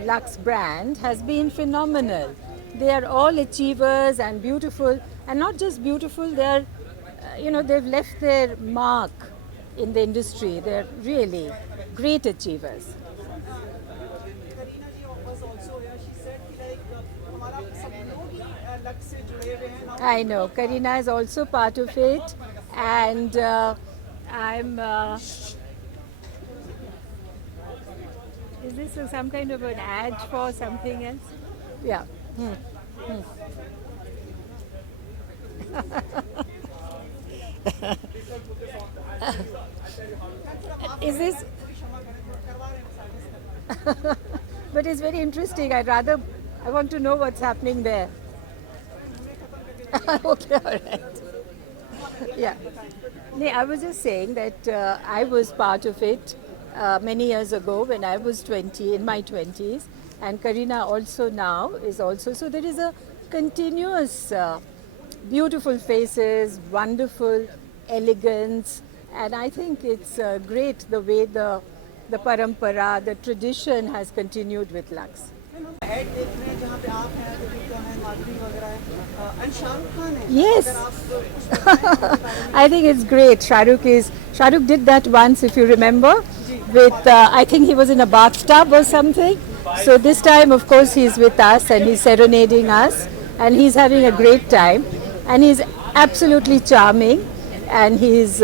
Lux brand has been phenomenal. They are all achievers and beautiful, and not just beautiful, they're, you know, they've left their mark in the industry. They're really great achievers. I know, Kareena is also part of it, and I'm... is this some kind of an ad for something else? Yeah. Is this... but it's very interesting. I want to know what's happening there. Okay, all right. Yeah. No, I was just saying that I was part of it many years ago when I was 20, in my 20s, and Kareena also now is also. So there is a continuous beautiful faces, wonderful elegance, and I think it's great the way the parampara, the tradition has continued with Lux. Yes. I think it's great. Shahrukh did that once, if you remember, with I think he was in a bathtub or something. So this time, of course, he's with us and he's serenading us and he's having a great time. and he's absolutely charming, and he's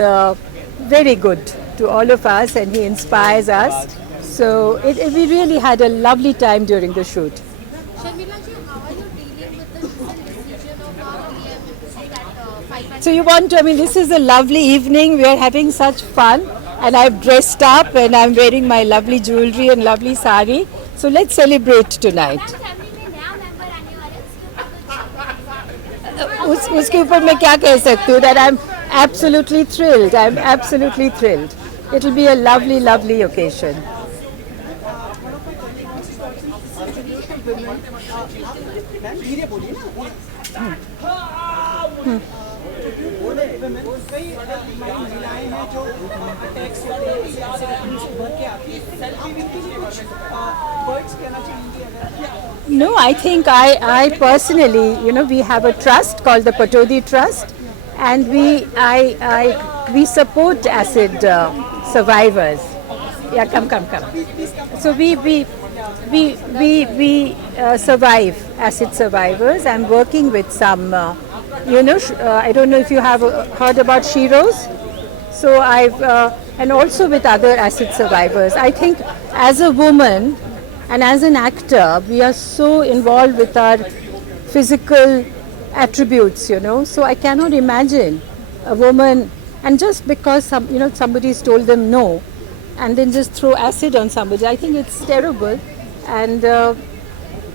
very good to all of us, and he inspires us. So we really had a lovely time during the shoot. Sharmila ji, how are you dealing with the recent decision of our PM that 5 So you want to, I mean, this is a lovely evening. We are having such fun, and I've dressed up, and I'm wearing my lovely jewelry and lovely sari. So let's celebrate tonight. उसके ऊपर मैं क्या कह सकती हूँ? That I'm absolutely thrilled. I'm absolutely thrilled. It'll be a lovely, lovely occasion. धीरे बोलिए ना। कई महिलाएं हैं जो टैक्स होते हैं भर के आती है, आप इनके लिए कुछ वर्ड्स कहना चाहेंगे अगर? No, I think I personally, you know, we have a trust called the Patodi Trust, and we support acid survivors. Yeah, come. So we survive acid survivors. I'm working with some, I don't know if you have heard about Shiros. So and also with other acid survivors. I think as a woman and as an actor, we are so involved with our physical attributes, So I cannot imagine a woman, and just because somebody's told them no, and then just throw acid on somebody. I think it's terrible, and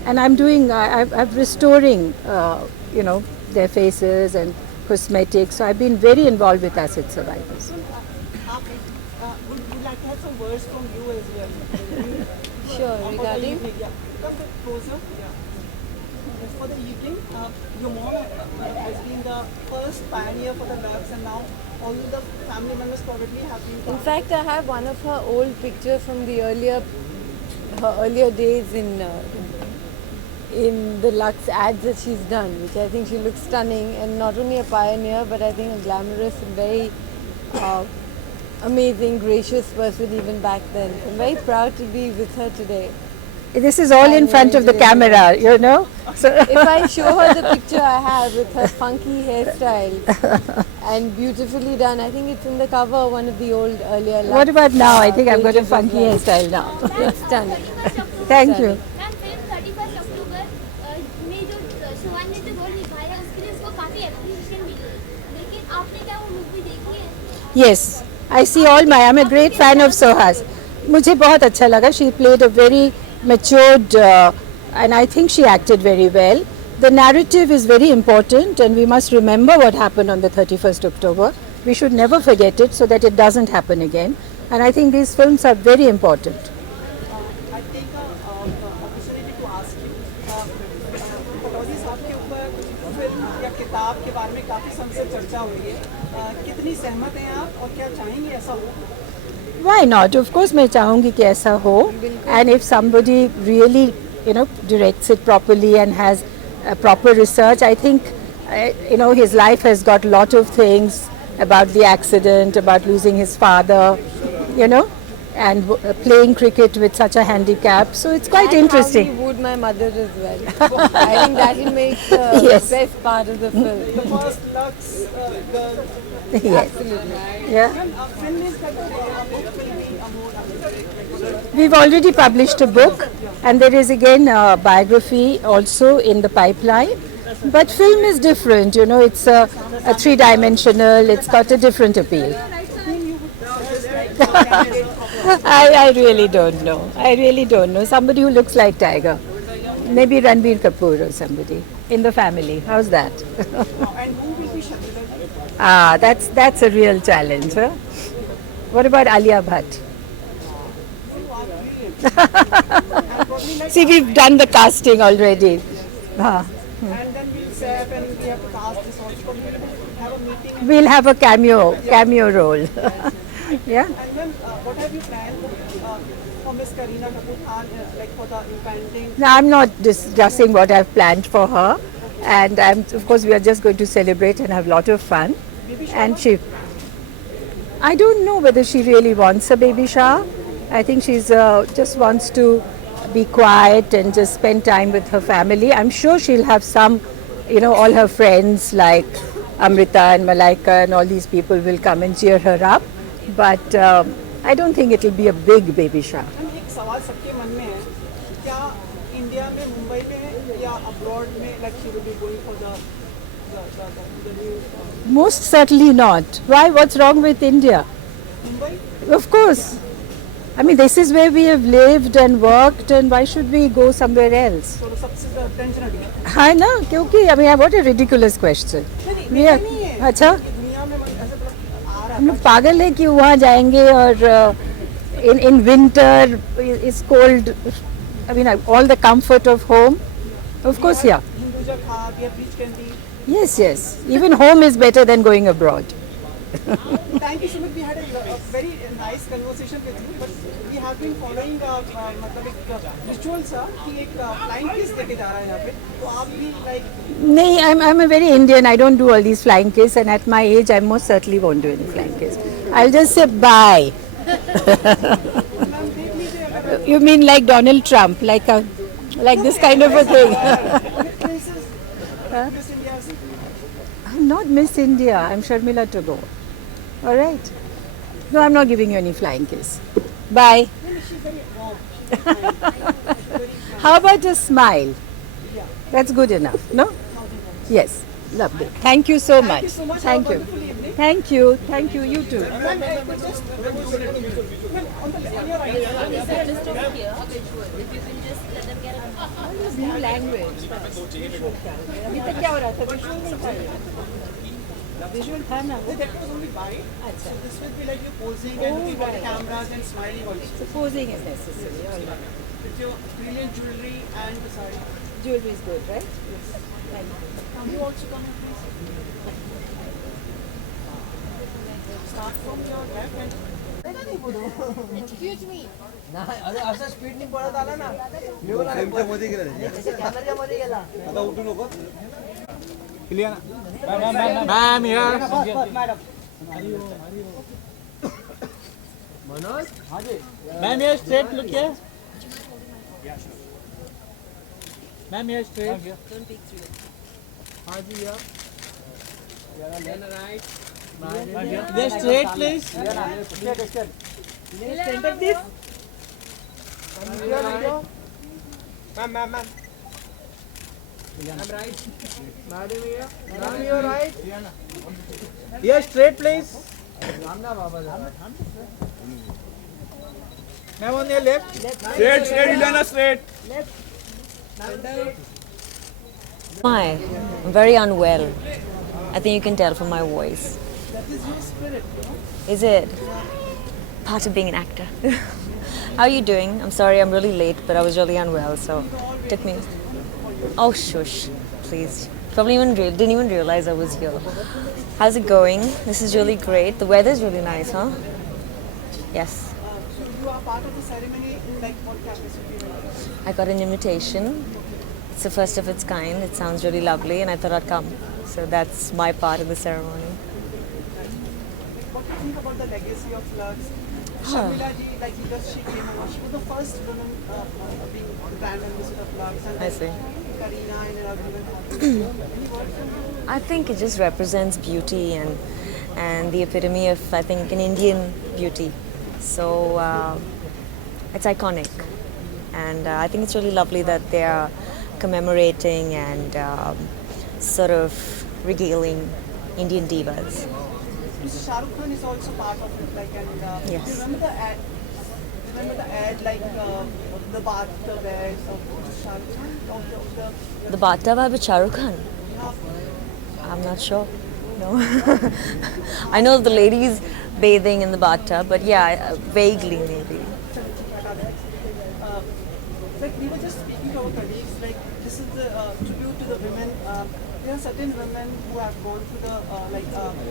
I'm restoring, their faces and cosmetics. So I've been very involved with acid survivors. Would you like to have some words from you as well? Sure, For the regarding? evening, yeah. Come a bit closer. Yeah. For the evening, your mom has been the first pioneer for the Lux, and now all the family members probably have been. In fact, I have one of her old pictures from the earlier days in the Lux ads that she's done, which I think she looks stunning, and not only a pioneer, but I think a glamorous and very amazing, gracious person even back then. I'm very proud to be with her today. This is all in front of the camera, So If I show her the picture I have with her funky hairstyles and beautifully done, I think it's in the cover of one of the old earlier. What about now? I think I've got a pages as funky well. hairstyle now. It's stunning. Thank you. Ma'am film 31 अक्टूबर में जो सोहन ने जो role निभाया उसके लिए उसको काफ़ी appreciation मिली है, लेकिन आपने क्या वो मूवी देखी है? Yes, I see I'm a great fan of Sohas. मुझे बहुत अच्छा लगा. She played a very matured, and I think she acted very well. The narrative is very important, and we must remember what happened on the 31st October. We should never forget it so that it doesn't happen again. And I think these films are very important. I take an opportunity to ask you, Pataudi साहब के ऊपर film या किताब के बारे में काफ़ी समय से चर्चा हो रही है. कितनी सहमत हैं आप और क्या चाहेंगे ऐसा हो? Why not? Of course, मैं चाहूँगी कि ऐसा हो. And if somebody really, directs it properly and has proper research, I think, his life has got a lot of things about the accident, about losing his father, and playing cricket with such a handicap. So it's quite interesting. How he wooed my mother as well. I think that will make the Yes. best part of the film. The first Lux girl. Yes. Absolutely. Yeah. Film is that book will be a more. We've already published a book, and there is again a biography also in the pipeline. But film is different, it's a three-dimensional, it's got a different appeal. I really don't know. Somebody who looks like Tiger. Maybe Ranbir Kapoor or somebody in the family. How's that? And who will be Shatrughan? That's a real challenge. Huh? What about Alia Bhatt? See, we've done the casting already. And then we'll save and we have to cast this also. We'll have a meeting. We'll have a cameo role. Yeah. And then what have you planned for Miss Kareena Kapoor Khan, like for the impending? Now, I'm not discussing what I've planned for her, and of course we are just going to celebrate and have a lot of fun. And I don't know whether she really wants a baby shower. I think she's just wants to be quiet and just spend time with her family. I'm sure she'll have some you know, all her friends like Amrita and Malaika and all these people will come and cheer her up. But I don't think it will be a big baby shower. Ma'am एक सवाल सबके मन में है, क्या India में मुंबई में या अब्रॉड में like she will be going for the new Most certainly not. Why? What's wrong with India? Mumbai? Of course. I mean, this is where we have lived and worked, and why should we go somewhere else? तो सबसे tension हट गया। हाँ ना, क्योंकि I mean, what a ridiculous question. We are, अच्छा, दुनिया में ऐसे आ रहा हम लोग पागल है कि वहाँ जाएंगे और in winter it's cold. I mean, all the comfort of home. Of course, yeah. Hinduja खाक या बीच candy. Yes, yes. Even home is better than going abroad. Thank you so much. We had a very nice conversation with you, but we have been following मतलब एक ritual सा कि एक flying kiss देके जा रहा है यहाँ पे, तो आप भी like नहीं, I'm a very Indian. I don't do all these flying kiss, and at my age, I most certainly won't do any flying kiss. I'll just say bye. You mean like Donald Trump, like this kind of a thing? Huh? I'm not Miss India. I'm Sharmila Tagore. All right. No, I'm not giving you any flying kiss. Bye. How about a smile? That's good enough, no? Yes, lovely. Thank you so much. Thank you. Thank you. Thank you. You too. New language. अभी तक क्या हो रहा था? Visual नहीं था ये? Visual था ना वो? that was only by. अच्छा. So this will be like you posing and looking at the cameras and smiling also. So posing is necessary. All right. With your brilliant jewelry and the sari. Jewelry is good, right? Yes. Thank you. Can you also come here, please? Start from your left and. Excuse me. नाही अरे असं स्पीडनी पळत आला ना मी बोला फ्रेमच्या मध्ये गेला कॅमेऱ्याच्या मध्ये गेला आता उठू नको मॅम मनोज मैम ये स्ट्रेट लुक है मैम ये स्ट्रेट हाँ जी यार ये straight please centre this Ma'am. I'm right. Madam here. Madam, you're right. Yeah, straight, please. Ma'am, on your left. Straight, Ilana, straight. Left. Why? I'm very unwell. I think you can tell from my voice. That is your spirit, you know? Is it? Part of being an actor. How are you doing? I'm sorry I'm really late, but I was really unwell, so it took me... Oh, shush, please. Probably didn't even realize I was here. How's it going? This is really great. The weather's really nice, huh? Yes. So you are part of the ceremony in like what capacity? I got an invitation. It's the first of its kind. It sounds really lovely, and I thought I'd come. So that's my part of the ceremony. What do you think about the legacy of Lux? Sharmila ji, like because she came over, she was the first woman being brand ambassador of Lux. And I see. Kareena and everyone. Any words from you? I think it just represents beauty and the epitome of, I think, an Indian beauty. So it's iconic. And I think it's really lovely that they are commemorating and sort of regaling Indian divas. Mr. Shah Rukh Khan is also part of it, like, and Yes. do you remember the ad? Remember the ad, like the bathtub ads of Shah Rukh Khan? Of The bathtub ad with Shah Rukh Khan? I'm not sure. No. I know the ladies bathing in the bathtub, but yeah, vaguely maybe. Like we were just speaking to our colleagues, like this is the tribute to the women. There are certain women who have gone through the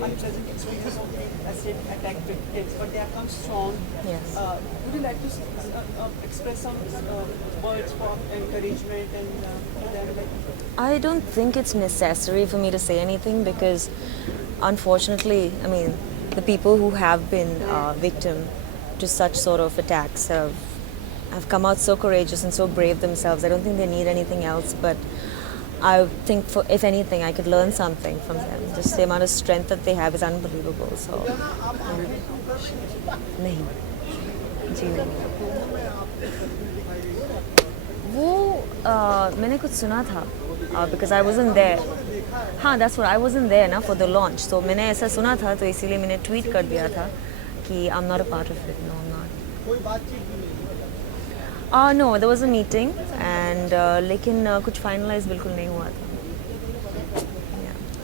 unpleasant experience of being acid attack victims, but they have come strong. Yes. Would you like to express some words for encouragement and for them? Like, I don't think it's necessary for me to say anything because, unfortunately, I mean, the people who have been victim to such sort of attacks have come out so courageous and so brave themselves. I don't think they need anything else but I think, for, if anything, I could learn something from them. Just the amount of strength that they have is unbelievable. So, नहीं, जी नहीं. वो मैंने कुछ सुना था, because I wasn't there. हाँ, that's what I wasn't there ना for the launch. So मैंने ऐसा सुना था, तो इसीलिए मैंने tweet कर दिया था कि I'm not a part of it. No, I'm not. No, there was a meeting and लेकिन कुछ finalize बिल्कुल नहीं हुआ था.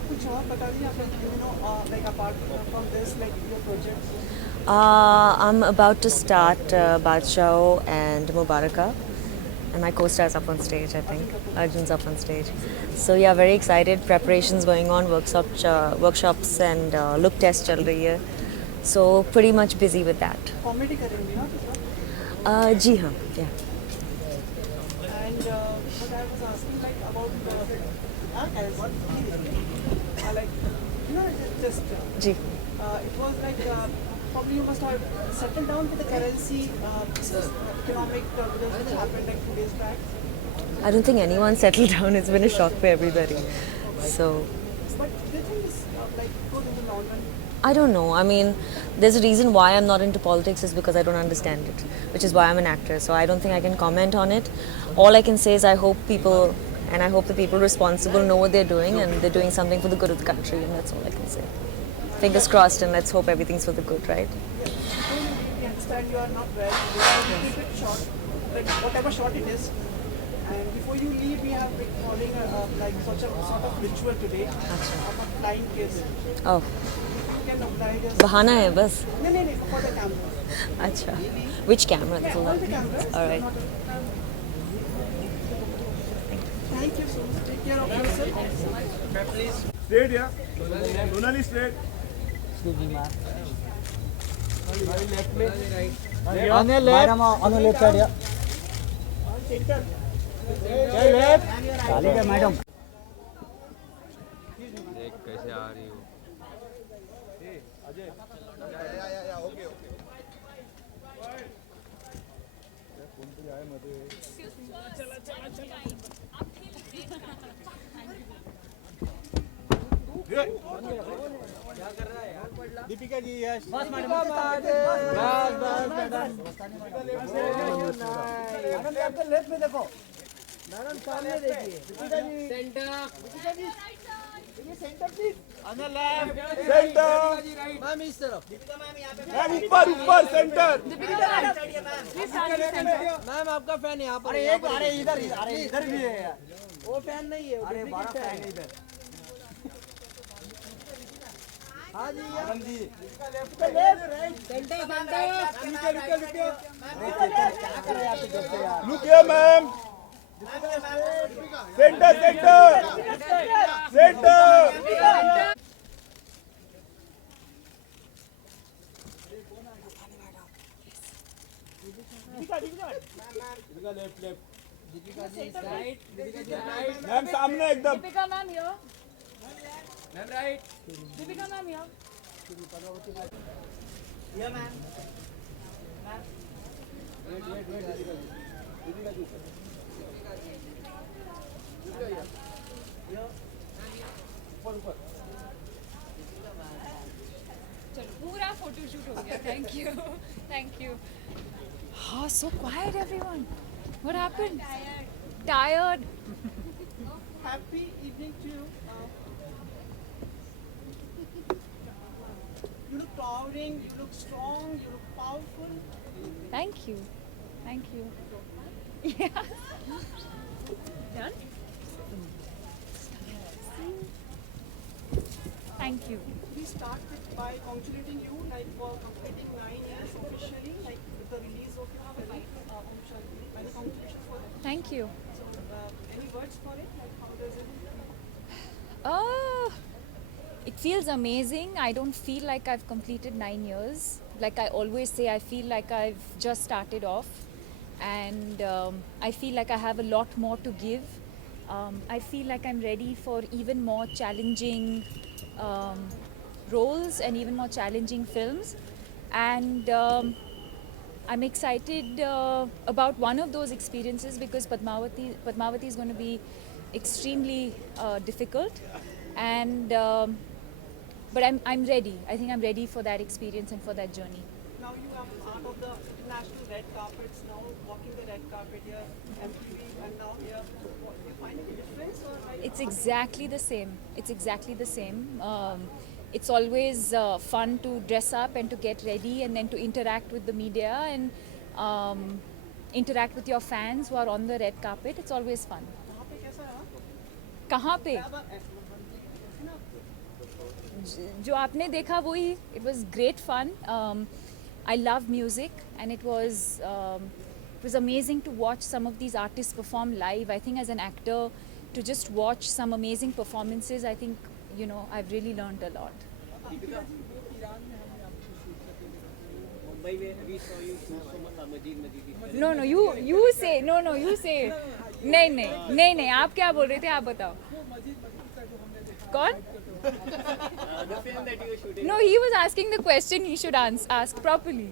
कुछ और बता दीजिए आप, like apart from this, like your projects. I'm about to start Badshah and Mubaraka, and my co-star's up on stage. I think Arjun's up on stage. So yeah, very excited. Preparations going on, workshops and look test chal rahi hai. So pretty much busy with that. Comedy करेंगे ना? जी हाँ, yeah. And what I was asking like about like just ji. It was like probably you must have settled down with the currency economic turbulence which happened like 2 days back. I don't think anyone settled down. It's been a shock for everybody. So. But do you think it's like good in the long run? I don't know. I mean, there's a reason why I'm not into politics is because I don't understand it, which is why I'm an actor. So I don't think I can comment on it. All I can say is I hope people, and I hope the people responsible know what they're doing and they're doing something for the good of the country, and that's all I can say. Fingers crossed, and let's hope everything's for the good, right? We understand you are not well. We have to keep it short, like whatever short it is. And before you leave, we have been following like such a sort of ritual today of a flying kiss. Oh. You can oblige us. बहाना है बस. No, for the camera. अच्छा. Which camera? Yeah, all the cameras. All right. Thank you so much. Take care of yourself. Please. Straight, yeah. Donali straight. Excuse me, ma'am. Left me. On your left. On your left side, yeah. Left. खाली है madam. देख कैसे आ रही हो. Okay. Deepika ji, yes. बस madam. बस madam. Madam left में देखो. मैडम सामने देखिए. दीपिका जी. सेंटर. दीपिका जी. ये centre please. On the left. Centre. Ma'am इस तरफ. दीपिका मैम यहाँ पे. मैम ऊपर सेंटर. दीपिका मैम. मैम आपका फैन यहाँ पर. अरे इधर भी है यार. वो फैन नहीं है. अरे बड़ा फैन है इधर. हाँ जी मैडम जी. सेंटर. क्या कर रहे हैं आप इधर से यार. Look here ma'am. Centre. Left. Deepika ji right. Deepika ji right. Ma'am सामने एकदम. Deepika ma'am here. Ma'am right. Deepika ma'am here. Yeah, ma'am. Wait. Deepika ji. ऊपर. चलो पूरा फोटोशूट हो गया. Thank you. Oh, so quiet everyone. What happened? Tired. Happy evening to you. You look towering, you look strong, you look powerful. Thank you. Yeah. Done? Thank you. We start by congratulating you like for completing 9 years officially, like with the release of your film. Many congratulations for that. Thank you. So, any words for it? Like how does it? It feels amazing. I don't feel like I've completed 9 years. Like I always say, I feel like I've just started off. And I feel like I have a lot more to give. I feel like I'm ready for even more challenging roles and even more challenging films. And I'm excited about one of those experiences because Padmavati is going to be extremely difficult, and but I'm ready. I think I'm ready for that experience and for that journey. Now you are part of the international red carpets, now walking the red carpet here, MTV, and now here. You find any difference? Or It's exactly the same. It's exactly the same. It's always fun to dress up and to get ready and then to interact with the media and interact with your fans who are on the red carpet. It's always fun. कहाँ पे? जो आपने देखा वही. It was great fun. I love music, and it was amazing to watch some of these artists perform live. I think as an actor, to just watch some amazing performances, I think, you know, I've really learned a lot. No, you say. No, you say. नहीं, आप क्या बोल रहे थे, आप बताओ. कौन? No, he was asking the question. He should ask properly.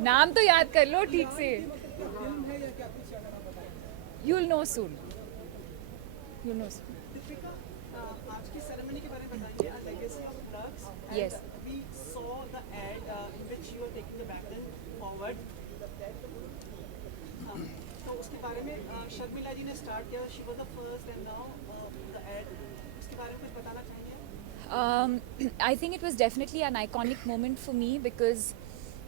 नाम तो याद कर लो ठीक से. You'll know soon. Deepika, आज की ceremony के बारे में बताइए. A legacy of Lux. Yes. We saw the ad in which you were taking the baton forward. तो उसके बारे में शर्मिला जी ने start किया. She was the first, and now the ad. उसके बारे में कुछ बताना चाहेंगे? I think it was definitely an iconic moment for me because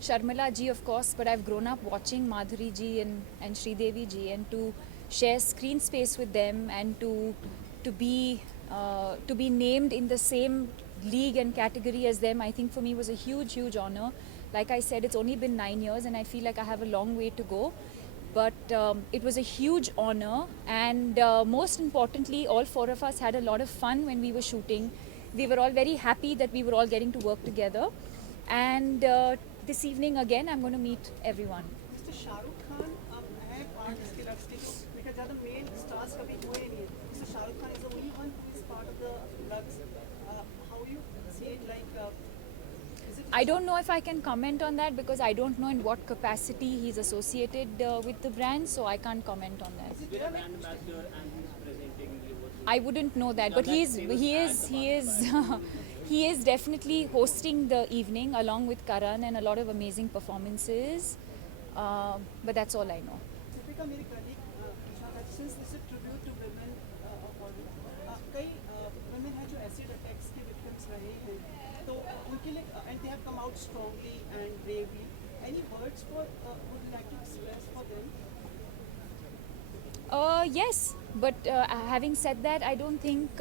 Sharmila ji, of course, but I've grown up watching Madhuri ji and Sridevi ji, and to share screen space with them and to be named in the same league and category as them, I think for me was a huge honor. Like I said, it's only been 9 years and I feel like I have a long way to go. But it was a huge honor, and most importantly, all 4 of us had a lot of fun when we were shooting. We were all very happy that we were all getting to work together. And this evening again, I'm going to meet everyone. Mr. Shah Rukh Khan है part इसके Lux के, लेकिन ज़्यादा main stars कभी हुए नहीं हैं. Mr. Shah Rukh Khan is the only one who is part of the Lux. How you see it, like? I don't know if I can comment on that because I don't know in what capacity he's associated with the brand, so I can't comment on that. I wouldn't know that, but he is definitely hosting the evening along with Karan and a lot of amazing performances. But that's all I know. Deepika, मेरी colleague since this is a tribute to women, कई women हैं जो acid attacks के victims रहे हैं, तो उनके लिए and they have come out strongly and bravely. Any words would you like to express for them? Yes, but having said that, I don't think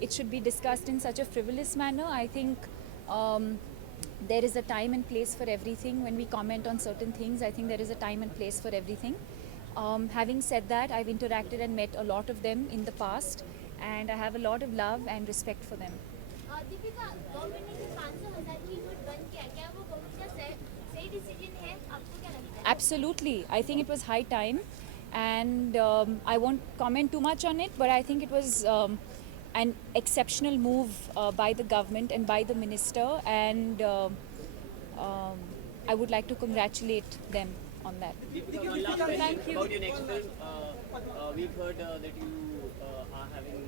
it should be discussed in such a frivolous manner. I think there is a time and place for everything. When we comment on certain things, I think there is a time and place for everything. Having said that, I've interacted and met a lot of them in the past, and I have a lot of love and respect for them. Deepika, government ने जो 500,000 की note बंद किया, क्या वो government का सही decision है? आपको क्या लगता है? Absolutely. I think it was high time, and I won't comment too much on it, but I think it was an exceptional move by the government and by the minister, and I would like to congratulate them on that. Thank you. About your next film, we've heard that you are having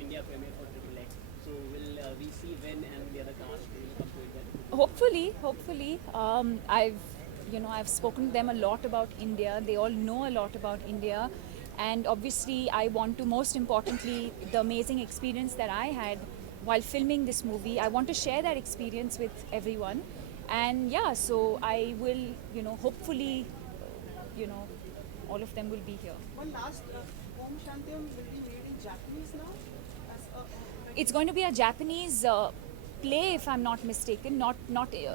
India premiere for Triple X. So will we see when and the other cast will come to it? Hopefully. I've spoken to them a lot about India. They all know a lot about India. And obviously, I want to, most importantly, the amazing experience that I had while filming this movie, I want to share that experience with everyone. And yeah, so I will, hopefully, all of them will be here. One last, Om Shantyam will be made in Japanese now? It's going to be a Japanese play, if I'm not mistaken.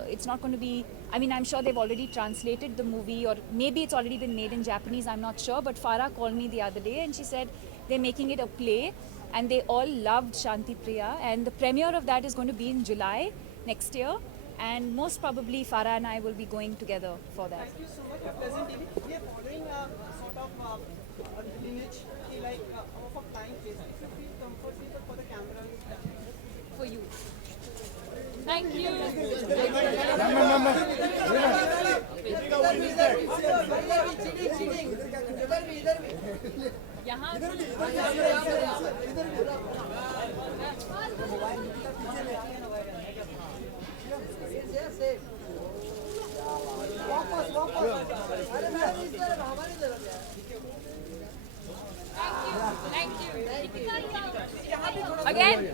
It's not going to be. I mean, I'm sure they've already translated the movie, or maybe it's already been made in Japanese. I'm not sure. But Farah called me the other day, and she said they're making it a play, and they all loved Shanti Priya, and the premiere of that is going to be in July next year, and most probably Farah and I will be going together for that. Thank you so much for presenting. We are following a sort of lineage, like of a flying place. If you feel comfortable for the camera, for you. Thank you. Cheating. यहाँ Again.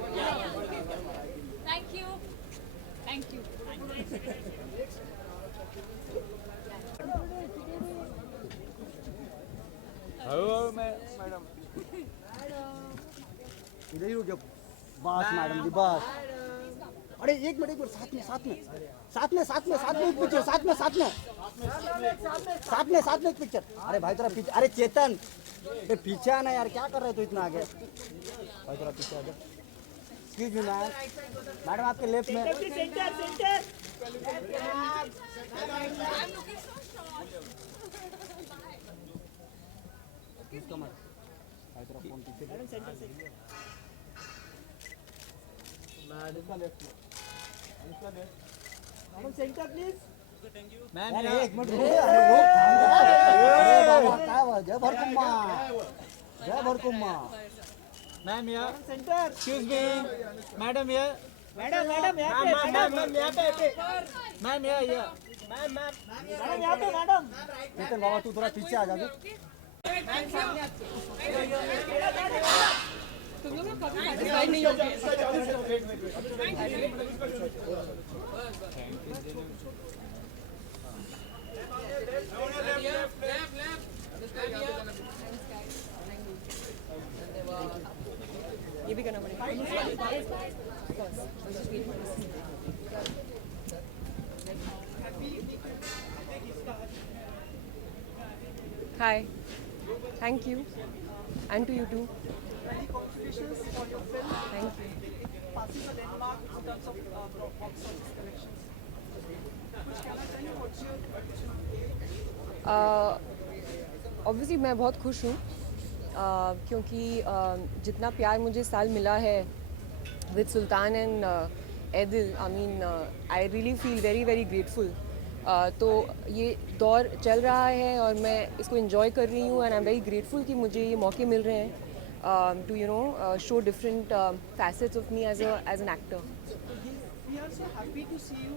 Thank you. Thank you. Hello madam इधर ही रुक जाओ बस madam जी बस अरे एक minute साथ में एक पिक्चर साथ में एक पिक्चर अरे भाई थोड़ा पीछे अरे चेतन पीछे आना यार क्या कर रहे हो इतना आगे भाई थोड़ा पीछे आ जाओ एक्सक्यूज मी मैडम आपके लेफ्ट में मैडम सेंटर प्लीज मैम एक मिनट जय भरकुम्मा मैम यार सेंटर एक्सक्यूज मी मैडम यार मैडम यहाँ पे मैम यहाँ पे मैडम चेतन बाबा तू थोड़ा पीछे आ जा तुम लोग कभी सेटिस्फाइड नहीं होगे ये भी करना पड़ेगा Hi, thank you, and to you too. Congratulations for your film. Thank you. Passing the landmark in terms of box office collections. कुछ कहना चाहिए what's your Obviously मैं बहुत खुश हूँ क्योंकि जितना प्यार मुझे साल मिला है with Sultan and Edil, I mean I really feel very very grateful. तो ये दौर चल रहा है और मैं इसको एंजॉय कर रही हूँ and I am very grateful कि मुझे ये मौके मिल रहे हैं to you know show different facets of me as an actor. We are so happy to see you.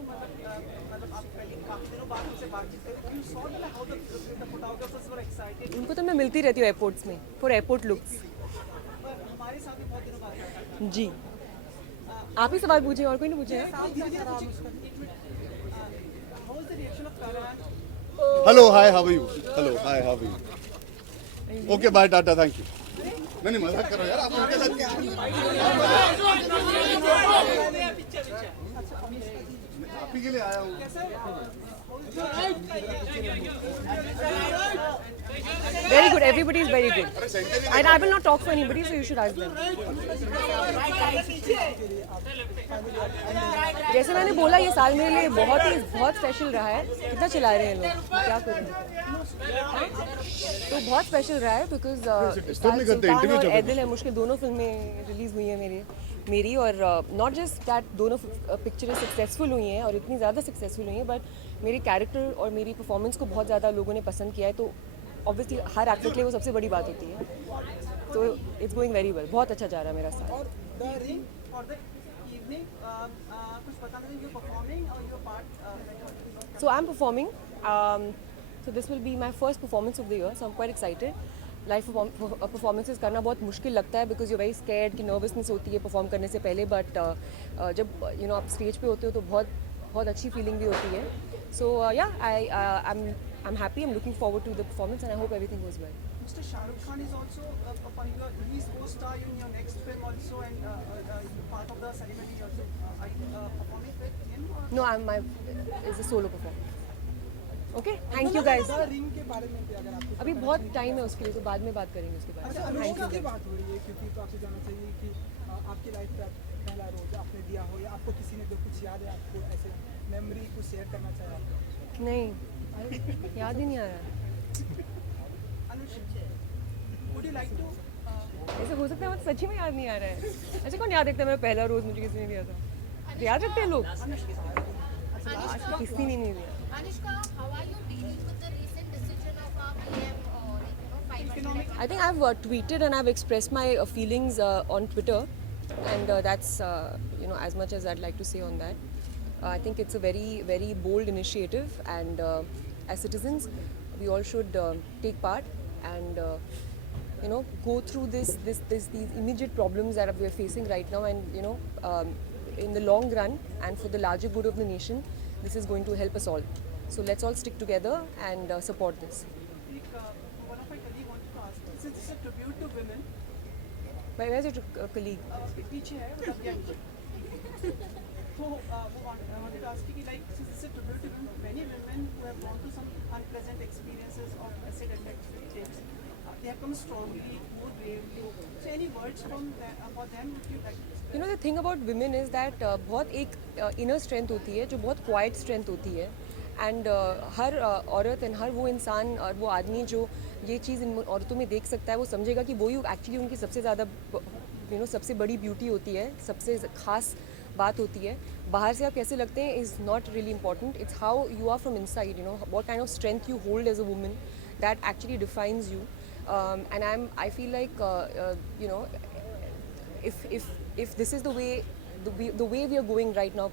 मतलब आप पहले काफी दिनों बाद उनसे बातचीत करें. You saw that how the photographers were excited. उनको तो मैं मिलती रहती हूँ एयरपोर्ट्स में फॉर एयरपोर्ट लुक्स. हमारे साथ भी बहुत दिनों बाद जी आप ही सवाल पूछे और कोई नहीं पूछे. Hello, hi, how are you? Hello, hi, how are you? Okay, bye, Tata, thank you. नहीं मजाक करो यार आप उनके साथ क्या आप ही के लिए आया हूँ. Very good, everybody is very good. And I will not talk for anybody, so you should ask them. जैसे मैंने बोला ये साल मेरे लिए बहुत स्पेशल रहा है. कितना चला रहे हैं लोग, क्या करें. तो बहुत स्पेशल रहा है बिकॉज सुल्तान और एदिल है मुश्किल दोनों फिल्में रिलीज हुई हैं मेरी और नॉट जस्ट दैट दोनों पिक्चरें सक्सेसफुल हुई हैं और इतनी ज़्यादा सक्सेसफुल हुई हैं बट मेरे कैरेक्टर और मेरी परफॉर्मेंस को बहुत ज़्यादा लोगों ने पसंद किया है. तो ऑब्वियसली हर एक्टर के लिए वो सबसे बड़ी बात होती है. तो इट्स गोइंग वेरी वेल. बहुत अच्छा जा रहा है मेरा साथ. और द रिंग और द इवनिंग कुछ पता नहीं यू परफॉर्मिंग और your part. So I'm performing. So this will be my first performance of the year. So I'm quite excited. Live performances करना बहुत मुश्किल लगता है because you're very scared कि nervousness होती है perform करने से पहले. But जब you know आप stage पे होते हो तो बहुत अच्छी feeling भी होती है. So yeah, I'm happy. I'm looking forward to the performance and I hope everything goes well. Mr. Shah Rukh Khan is also a particular. He's co-star in your next film also and part of the ceremony also. Are you performing with him? Or? No, it's a solo performance. Okay, thank you guys. Ring के बारे में अगर आपको अभी बहुत time है उसके लिए तो बाद में बात करेंगे उसके बारे में. अच्छा अनुष्का की बात हो रही है क्योंकि तो आपसे जानना चाहिए कि आपकी लाइफ का पहला रोज आपने दिया हो या आपको किसी ने जो कुछ याद है आपको ऐसे मेमोरी को शेयर करना चाहिए आपको. नहीं याद ही नहीं आ रहा. Would you like to? ऐसे हो सकता है मुझे सच्ची में याद नहीं आ रहा है. ऐसे कौन याद रखता है मेरा पहला रोज मुझे किसी ने दिया था. याद रखते हैं लोग. आज तो किसी ने नहीं दिया. Anushka, how are you dealing with the recent decision of our PM, I think I've tweeted and I've expressed my feelings on Twitter, and that's as much as I'd like to say on that. I think it's a very, very bold initiative, and as citizens, we all should take part and go through these immediate problems that we are facing right now, and in the long run and for the larger good of the nation, this is going to help us all. So let's all stick together and support this. One of my colleagues wanted to ask, since it's a tribute to women, Where's your colleague? पीछे है मतलब young तो वो wanted to ask you कि like since it's a tribute to women, many women who have gone through some unpleasant experiences of acid attack tapes, they have come strongly, more bravely. So any words from for them would you like to say? The thing about women is that बहुत एक inner strength होती है जो बहुत quiet strength होती है, and हर औरत and हर वो इंसान और वो आदमी जो ये चीज़ इन औरतों में देख सकता है, वो समझेगा कि वही एक्चुअली उनकी सबसे ज़्यादा सबसे बड़ी ब्यूटी होती है, सबसे खास बात होती है. बाहर से आप कैसे लगते हैं is not really important. It's how you are from inside, what kind of strength you hold as a woman, that actually defines you. And I feel like if this is the way we are going right now,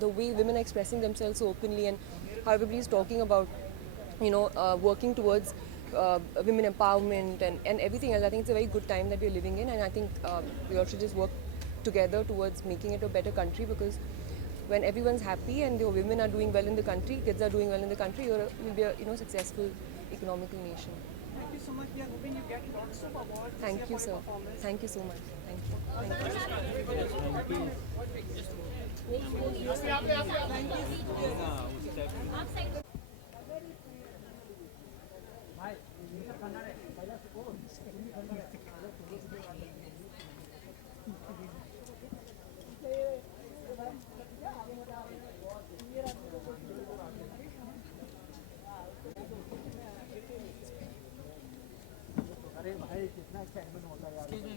the way women are expressing themselves so openly, and how everybody is talking about working towards women empowerment and everything else, I think it's a very good time that we are living in, and I think we all should just work together towards making it a better country, because when everyone's happy and the women are doing well in the country, kids are doing well in the country, you'll be a successful economical nation. Thank you so much. We are hoping you get lots of awards. Thank you, sir. Thank you so much. Thank you.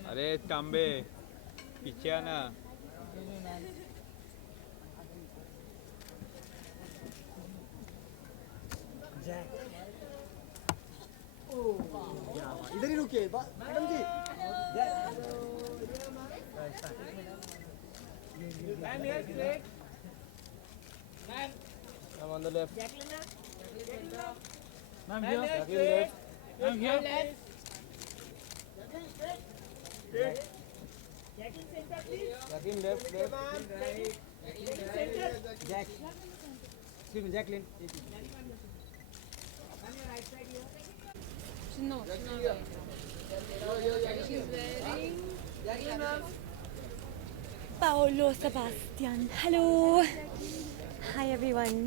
अरे तांबे पीछे आना. इधर ही रुकिए madam ji. I'm on the left. Ma'am here. Left. Ma'am here. Jacqueline left. Jack. Excuse me, Jacqueline. No, she's wearing Paolo Sebastian. Hello. Hi everyone.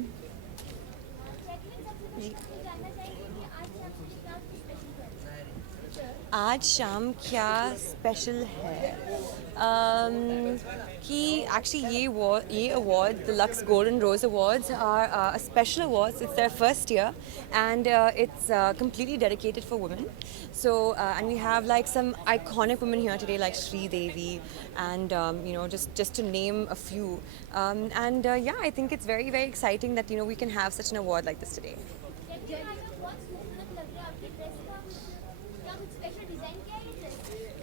आज शाम क्या स्पेशल है कि एक्चुअली ये award the Lux Golden Rose Awards are a special awards. It's their first year and it's completely dedicated for women. So and we have like some iconic women here today like Sri Devi and just to name a few. And yeah, I think it's very, very exciting that we can have such an award like this today.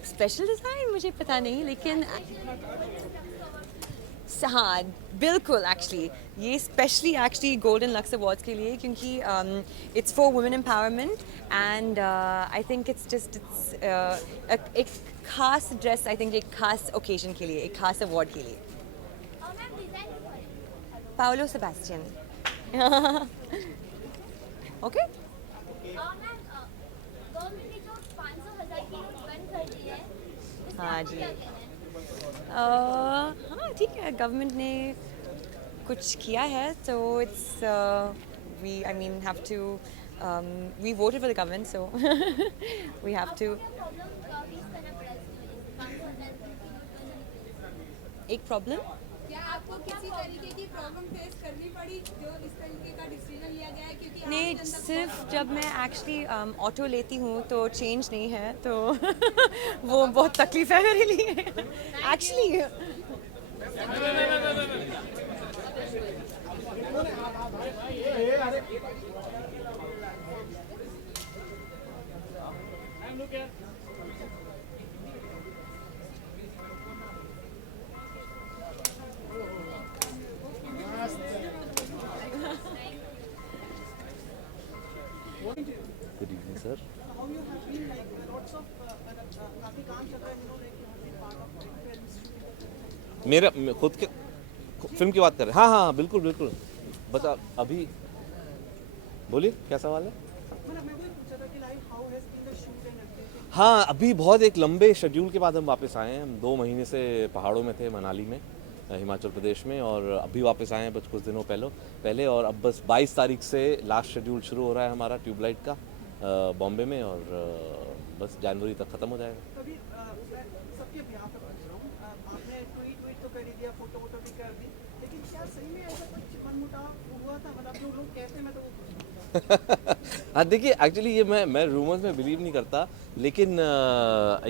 Special design मुझे पता नहीं, लेकिन हाँ बिल्कुल actually ये specially actually golden lux awards के लिए, क्योंकि it's for women empowerment and I think it's एक खास ड्रेस, आई थिंक एक खास ओकेजन के लिए, एक खास अवार्ड के लिए. Paolo Sebastian. ओके. हाँ जी. हाँ ठीक है, गवर्नमेंट ने कुछ किया है तो it's we I mean have to we voted for the government so we have to. एक प्रॉब्लम क्या आपको किसी तरीके की प्रॉब्लम फेस करनी पड़ी जो इस तरीके का डिसीजन लिया गया है? क्योंकि नहीं, सिर्फ जब मैं एक्चुअली ऑटो लेती हूँ तो चेंज नहीं है, तो वो बहुत तकलीफ है मेरे लिए actually. Good evening, sir. How you have been like lots of काफी काम चल रहा है, you know, like you have been part of big films. मेरा खुद के फिल्म की बात कर रहे हैं? हाँ हाँ बिल्कुल बिल्कुल। बता अभी बोलिए क्या सवाल है? मैं वही पूछा था कि like how has been the shoot and everything. हाँ अभी बहुत एक लंबे शेड्यूल के बाद हम वापस आए हैं। हम 2 महीने से पहाड़ों में थे, मनाली में, हिमाचल प्रदेश में, और अभी वापस आए हैं बस कुछ दिनों पहले। और अब बस 22 तारीख से लास्ट शेड्यूल शुरू हो रहा है हमारा ट्यूबलाइट का बॉम्बे में, और बस जनवरी तक ख़त्म हो जाएगा। कभी सबके ब्याह पे पूछ रहा हूँ, आपने ट्वीट तो कर ही दिया, फोटो भी कर दी, लेकिन क्या सही में ऐसा कुछ मनमुटाव हुआ था? मतलब जो लोग कहते हैं, मैं तो वो पूछ रहा हूँ। हाँ देखिए, एक्चुअली ये मैं रूमर्स में बिलीव नहीं करता, लेकिन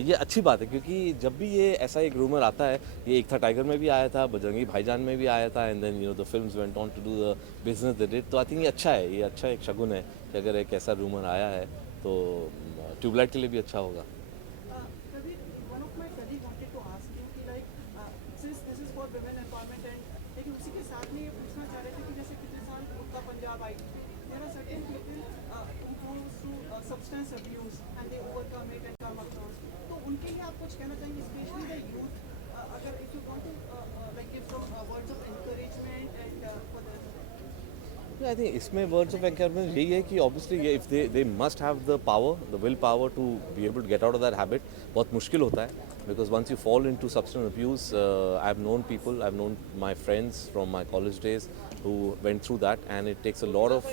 ये अच्छी बात है, क्योंकि जब भी ये ऐसा एक रूमर आता है, ये एक था टाइगर में भी आया था, बजरंगी भाईजान में भी आया था, and then the films went on to do the business they did. तो आई थिंक ये अच्छा है, ये अच्छा एक शगुन है कि अगर एक ऐसा रूमर आया है तो ट्यूबलाइट के लिए भी अच्छा होगा। One of my colleague wanted to ask you कि like since this is for women empowerment and लेकिन उसी के साथ में ये पूछना चाह रहे थे कि जैसे पिछले साल उत्तर पंजाब आई, there are certain people who go through substance abuse and they overcome it and come across. तो उनके लिए आप कुछ कहना चाहेंगे, especially the youth, अगर if you want to like give some words of encouragement and for the I think इसमें words of encouragement यही है कि ऑब्वियसली ये if they must have the power, the will power to be able to get out of that habit. बहुत मुश्किल होता है, because once you fall into substance abuse, I have known people, I have known my friends from my college days who went through that, and it takes a lot of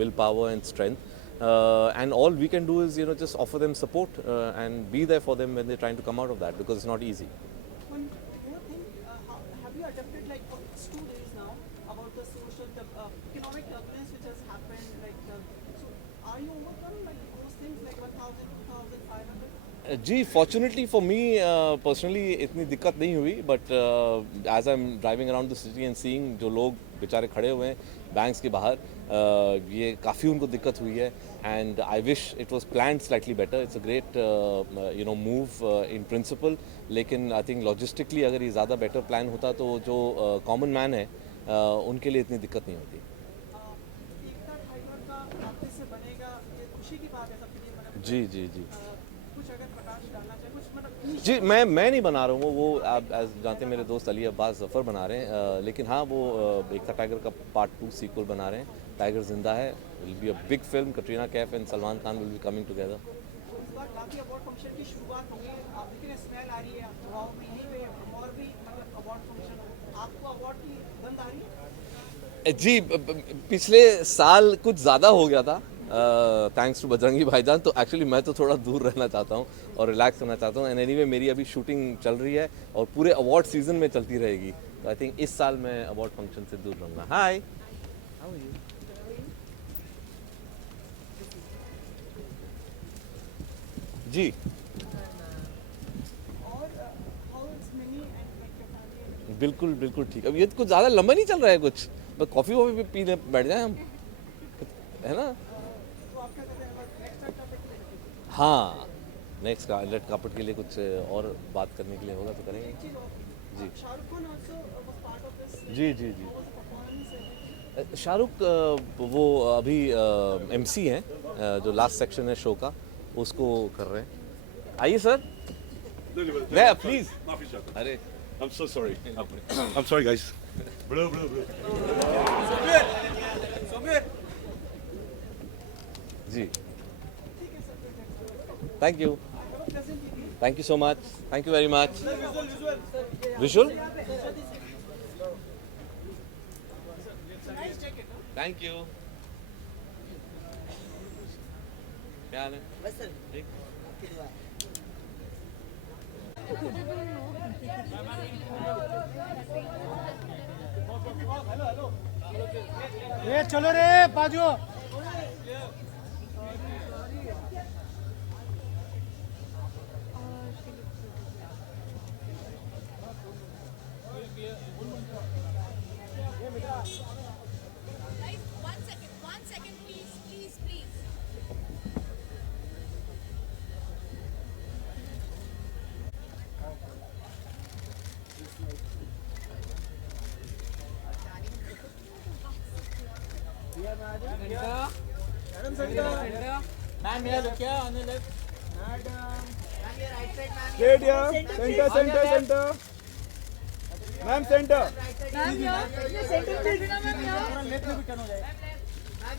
willpower and strength, and all we can do is just offer them support and be there for them when they're trying to come out of that, because it's not easy. One more thing, have you adapted, like for 2 days now, about the social economic turbulence which has happened, like so are you overcome like those things, like 1,000, 2,500? जी fortunately for me personally इतनी दिक्कत नहीं हुई, but as I am driving around the city and seeing जो लोग बेचारे खड़े हुए हैं बैंक्स के बाहर, ये काफ़ी उनको दिक्कत हुई है, and I wish it was planned slightly better. It's a great move in principle, लेकिन आई थिंक लॉजिस्टिकली अगर ये ज़्यादा बेटर प्लान होता तो जो कॉमन मैन है उनके लिए इतनी दिक्कत नहीं होती। एकता थाईलैंड का वापस से बनेगा, ये खुशी की बात है सबके लिए, मतलब जी जी जी कुछ अगर प्रकाश डालना चाहे, कुछ मतलब जी मैं नहीं बना रहा हूँ, वो आप जानते हैं मेरे दोस्त अली अब्बास जफ़र बना रहे हैं, लेकिन हाँ वो एकता टाइगर का पार्ट 2 सीक्वल बना रहे हैं। टाइगर जिंदा है, will be a big film, Katrina Kaif and Salman Khan will be coming together. इस बार काफ़ी अवार्ड फंक्शन की शुरुआत होगी, आप देखिए स्मेल आ रही है, गाँव में यहीं पे और भी मतलब अवार्ड फंक्शन, आपको अवार्ड की गंध आ रही है? जी पिछले साल कुछ ज़्यादा हो गया था, थैंक्स टू बजरंगी भाईजान, तो एक्चुअली मैं तो थोड़ा दूर रहना चाहता हूँ और रिलैक्स करना चाहता हूँ, एंड एनीवे मेरी अभी शूटिंग चल रही है और पूरे अवार्ड सीजन में चलती रहेगी, तो आई थिंक इस साल मैं अवार्ड फंक्शन से दूर रहूँगा। हाय, हाउ आर यू? जी बिल्कुल बिल्कुल ठीक। अब ये कुछ ज़्यादा लंबा नहीं चल रहा है, कुछ बस कॉफ़ी वॉफ़ी पीने बैठ जाए हम, है ना? हाँ, नेक्स्ट रेड कार्पेट के लिए कुछ और बात करने के लिए होगा तो करेंगे। जी जी जी जी शाहरुख वो अभी MC हैं, जो लास्ट सेक्शन है शो का उसको कर रहे हैं। आइए सर, नहीं प्लीज। अरे I'm so sorry. I'm sorry, guys. Bro. जी thank you so much, thank you very much. Visual, thank you. क्या हाल है? बस सर ठीक। ये चलो रे बाजू। Ma'am, here, look here on the left. Straight here. Center, center, center. Ma'am, center. Ma'am, here. Center, Katrina, ma'am, here. Left में भी turn हो जाएगा.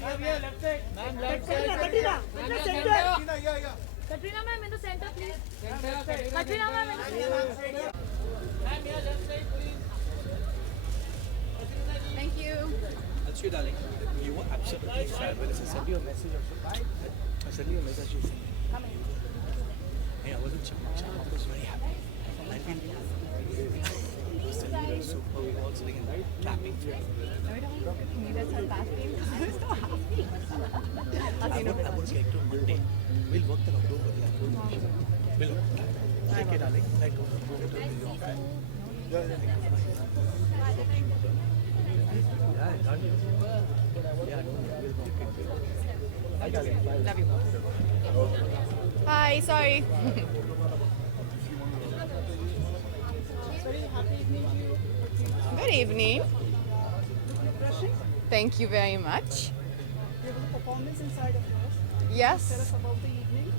Ma'am, here, left side. Ma'am, left side. Katrina, center. Katrina ma'am in the center please. Center. Katrina ma'am in the center. Ma'am, here, left side, please. Thank you. Achhu, darling, you were absolutely fabulous. I sent you a message also. I sent you a message. You sent me. Hey, I wasn't sure. I was very happy. I feel super. We were all sitting and clapping for you. That's her laughing. I'm so happy. I'm going to get to Monday. We'll work the October. We'll take it, darling. Like, go to the office. Love you. Hi, sorry. Good evening. Refreshing. Thank you very much. There was a performance inside of yours. Yes. Tell us about the evening.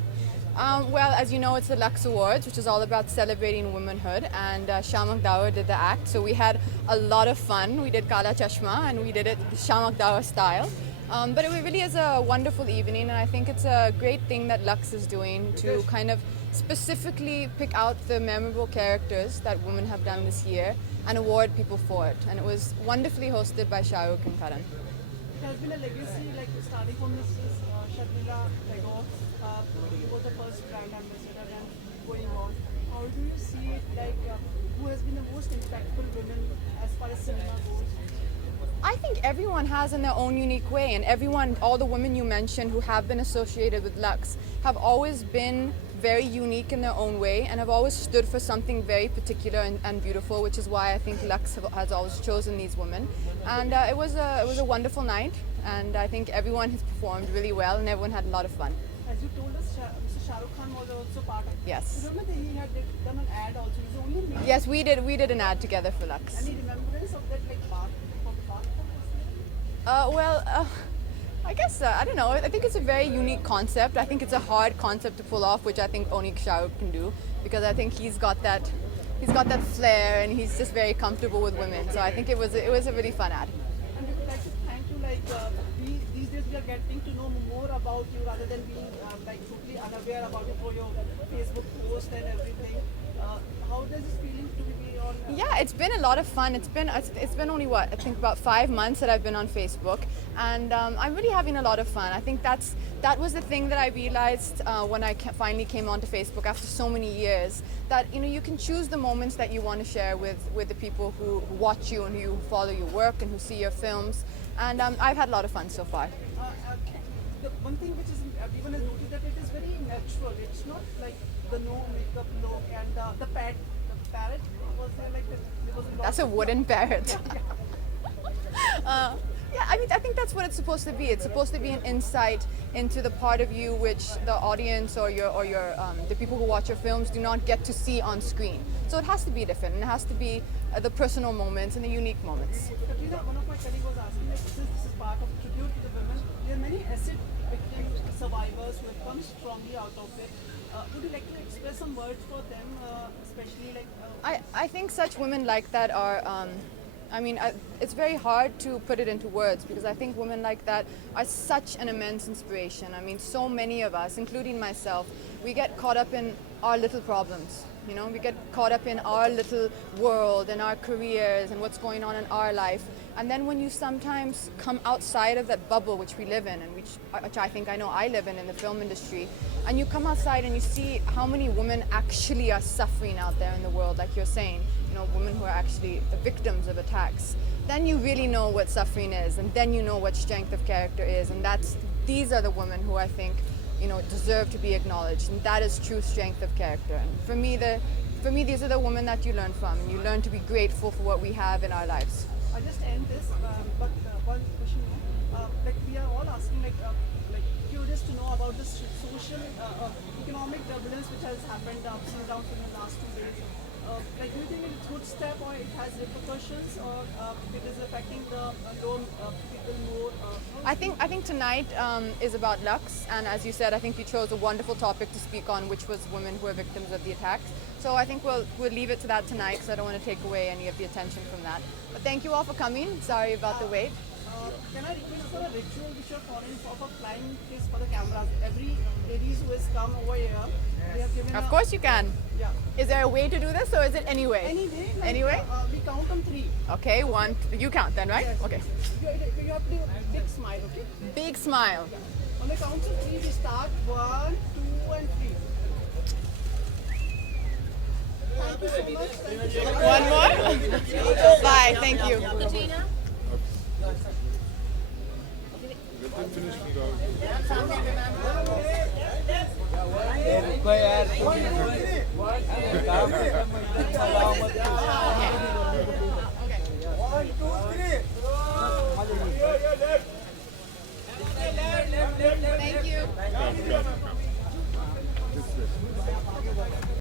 Well, as you know, it's the Lux Awards, which is all about celebrating womanhood, and Shamak Dawa did the act. So we had a lot of fun. We did Kala Chashma, and we did it Shamak Dawa style. But it really is a wonderful evening, and I think it's a great thing that Lux is doing to kind of specifically pick out the memorable characters that women have done this year and award people for it. And it was wonderfully hosted by Shah Rukh and Karan. It has been a legacy, like starting from Mrs. Sharmila Tagore, who was the first brand ambassador, and going on. How do you see it? Like, who has been the most impactful women as far as cinema goes? I think everyone has in their own unique way, and everyone, all the women you mentioned who have been associated with Lux have always been very unique in their own way and have always stood for something very particular and beautiful, which is why I think Lux has always chosen these women. And it was a wonderful night, and I think everyone has performed really well and everyone had a lot of fun. As you told us, Mr. Shah Rukh Khan was also part of it. Yes. Remember that he had done an ad also. He's the only man. Yes, we did an ad together for Lux. Any remembrance of that, like, part from the part? I guess, I don't know, I think it's a very unique concept. I think it's a hard concept to pull off, which I think only Shah Rukh can do, because I think he's got that flair and he's just very comfortable with women. So I think it was a really fun ad. And we would like to thank you, like, these days we are getting to know more about you rather than being like totally unaware about it for your Facebook post and everything. How does this feeling to be on? Yeah, it's been a lot of fun. It's been only I think about 5 months that I've been on Facebook, and I'm really having a lot of fun. I think that was the thing that I realized when I finally came onto Facebook after so many years, that you can choose the moments that you want to share with the people who watch you and who follow your work and who see your films, and I've had a lot of fun so far. The one thing which is everyone has noticed that it is very natural. It's not like the no makeup look and the parrot was there, like there was a lot. That's a wooden parrot. Yeah, I mean, I think that's what it's supposed to be. It's supposed to be an insight into the part of you which the audience or the people who watch your films do not get to see on screen. So it has to be different, and it has to be the personal moments and the unique moments. Katrina, one of my colleagues was asking, like, since this is part of tribute to the women, there are many acid victim survivors who have come strongly out of it. Would you like to express some words for them, especially like? I think such women like that are. It's very hard to put it into words, because I think women like that are such an immense inspiration. I mean, so many of us, including myself, we get caught up in our little problems. We get caught up in our little world and our careers and what's going on in our life. And then when you sometimes come outside of that bubble which we live in, and which I think I know I live in the film industry, and you come outside and you see how many women actually are suffering out there in the world, like you're saying, women who are actually the victims of attacks, then you really know what suffering is, and then you know what strength of character is, and these are the women who I think deserve to be acknowledged, and that is true strength of character. And for me, these are the women that you learn from, and you learn to be grateful for what we have in our lives. I'll just end this, but one question, like we are all asking, like curious to know about the social, economic turbulence which has happened ups and downs in the last 2 days. like, do you think it's a good step or it has repercussions or it is affecting the people more? I think tonight is about Lux, and as you said, I think you chose a wonderful topic to speak on, which was women who are victims of the attacks. So I think we'll leave it to that tonight because I don't want to take away any of the attention from that. But thank you all for coming. Sorry about the wait. Can I request for a ritual which you're following for flying kiss for the cameras? Every ladies who has come over here, they have given. Of course you can. Yeah. Is there a way to do this, or is it anyway? Anyway. Like, Anyway? We count on 3. Okay, 1. You count then, right? Yes. Okay. You have to do a big smile, okay? Big smile. On the count of 3, we start 1, 2, and 3. Thank you so much. Thank you. One more? Bye. Thank you. Katrina. Thank you.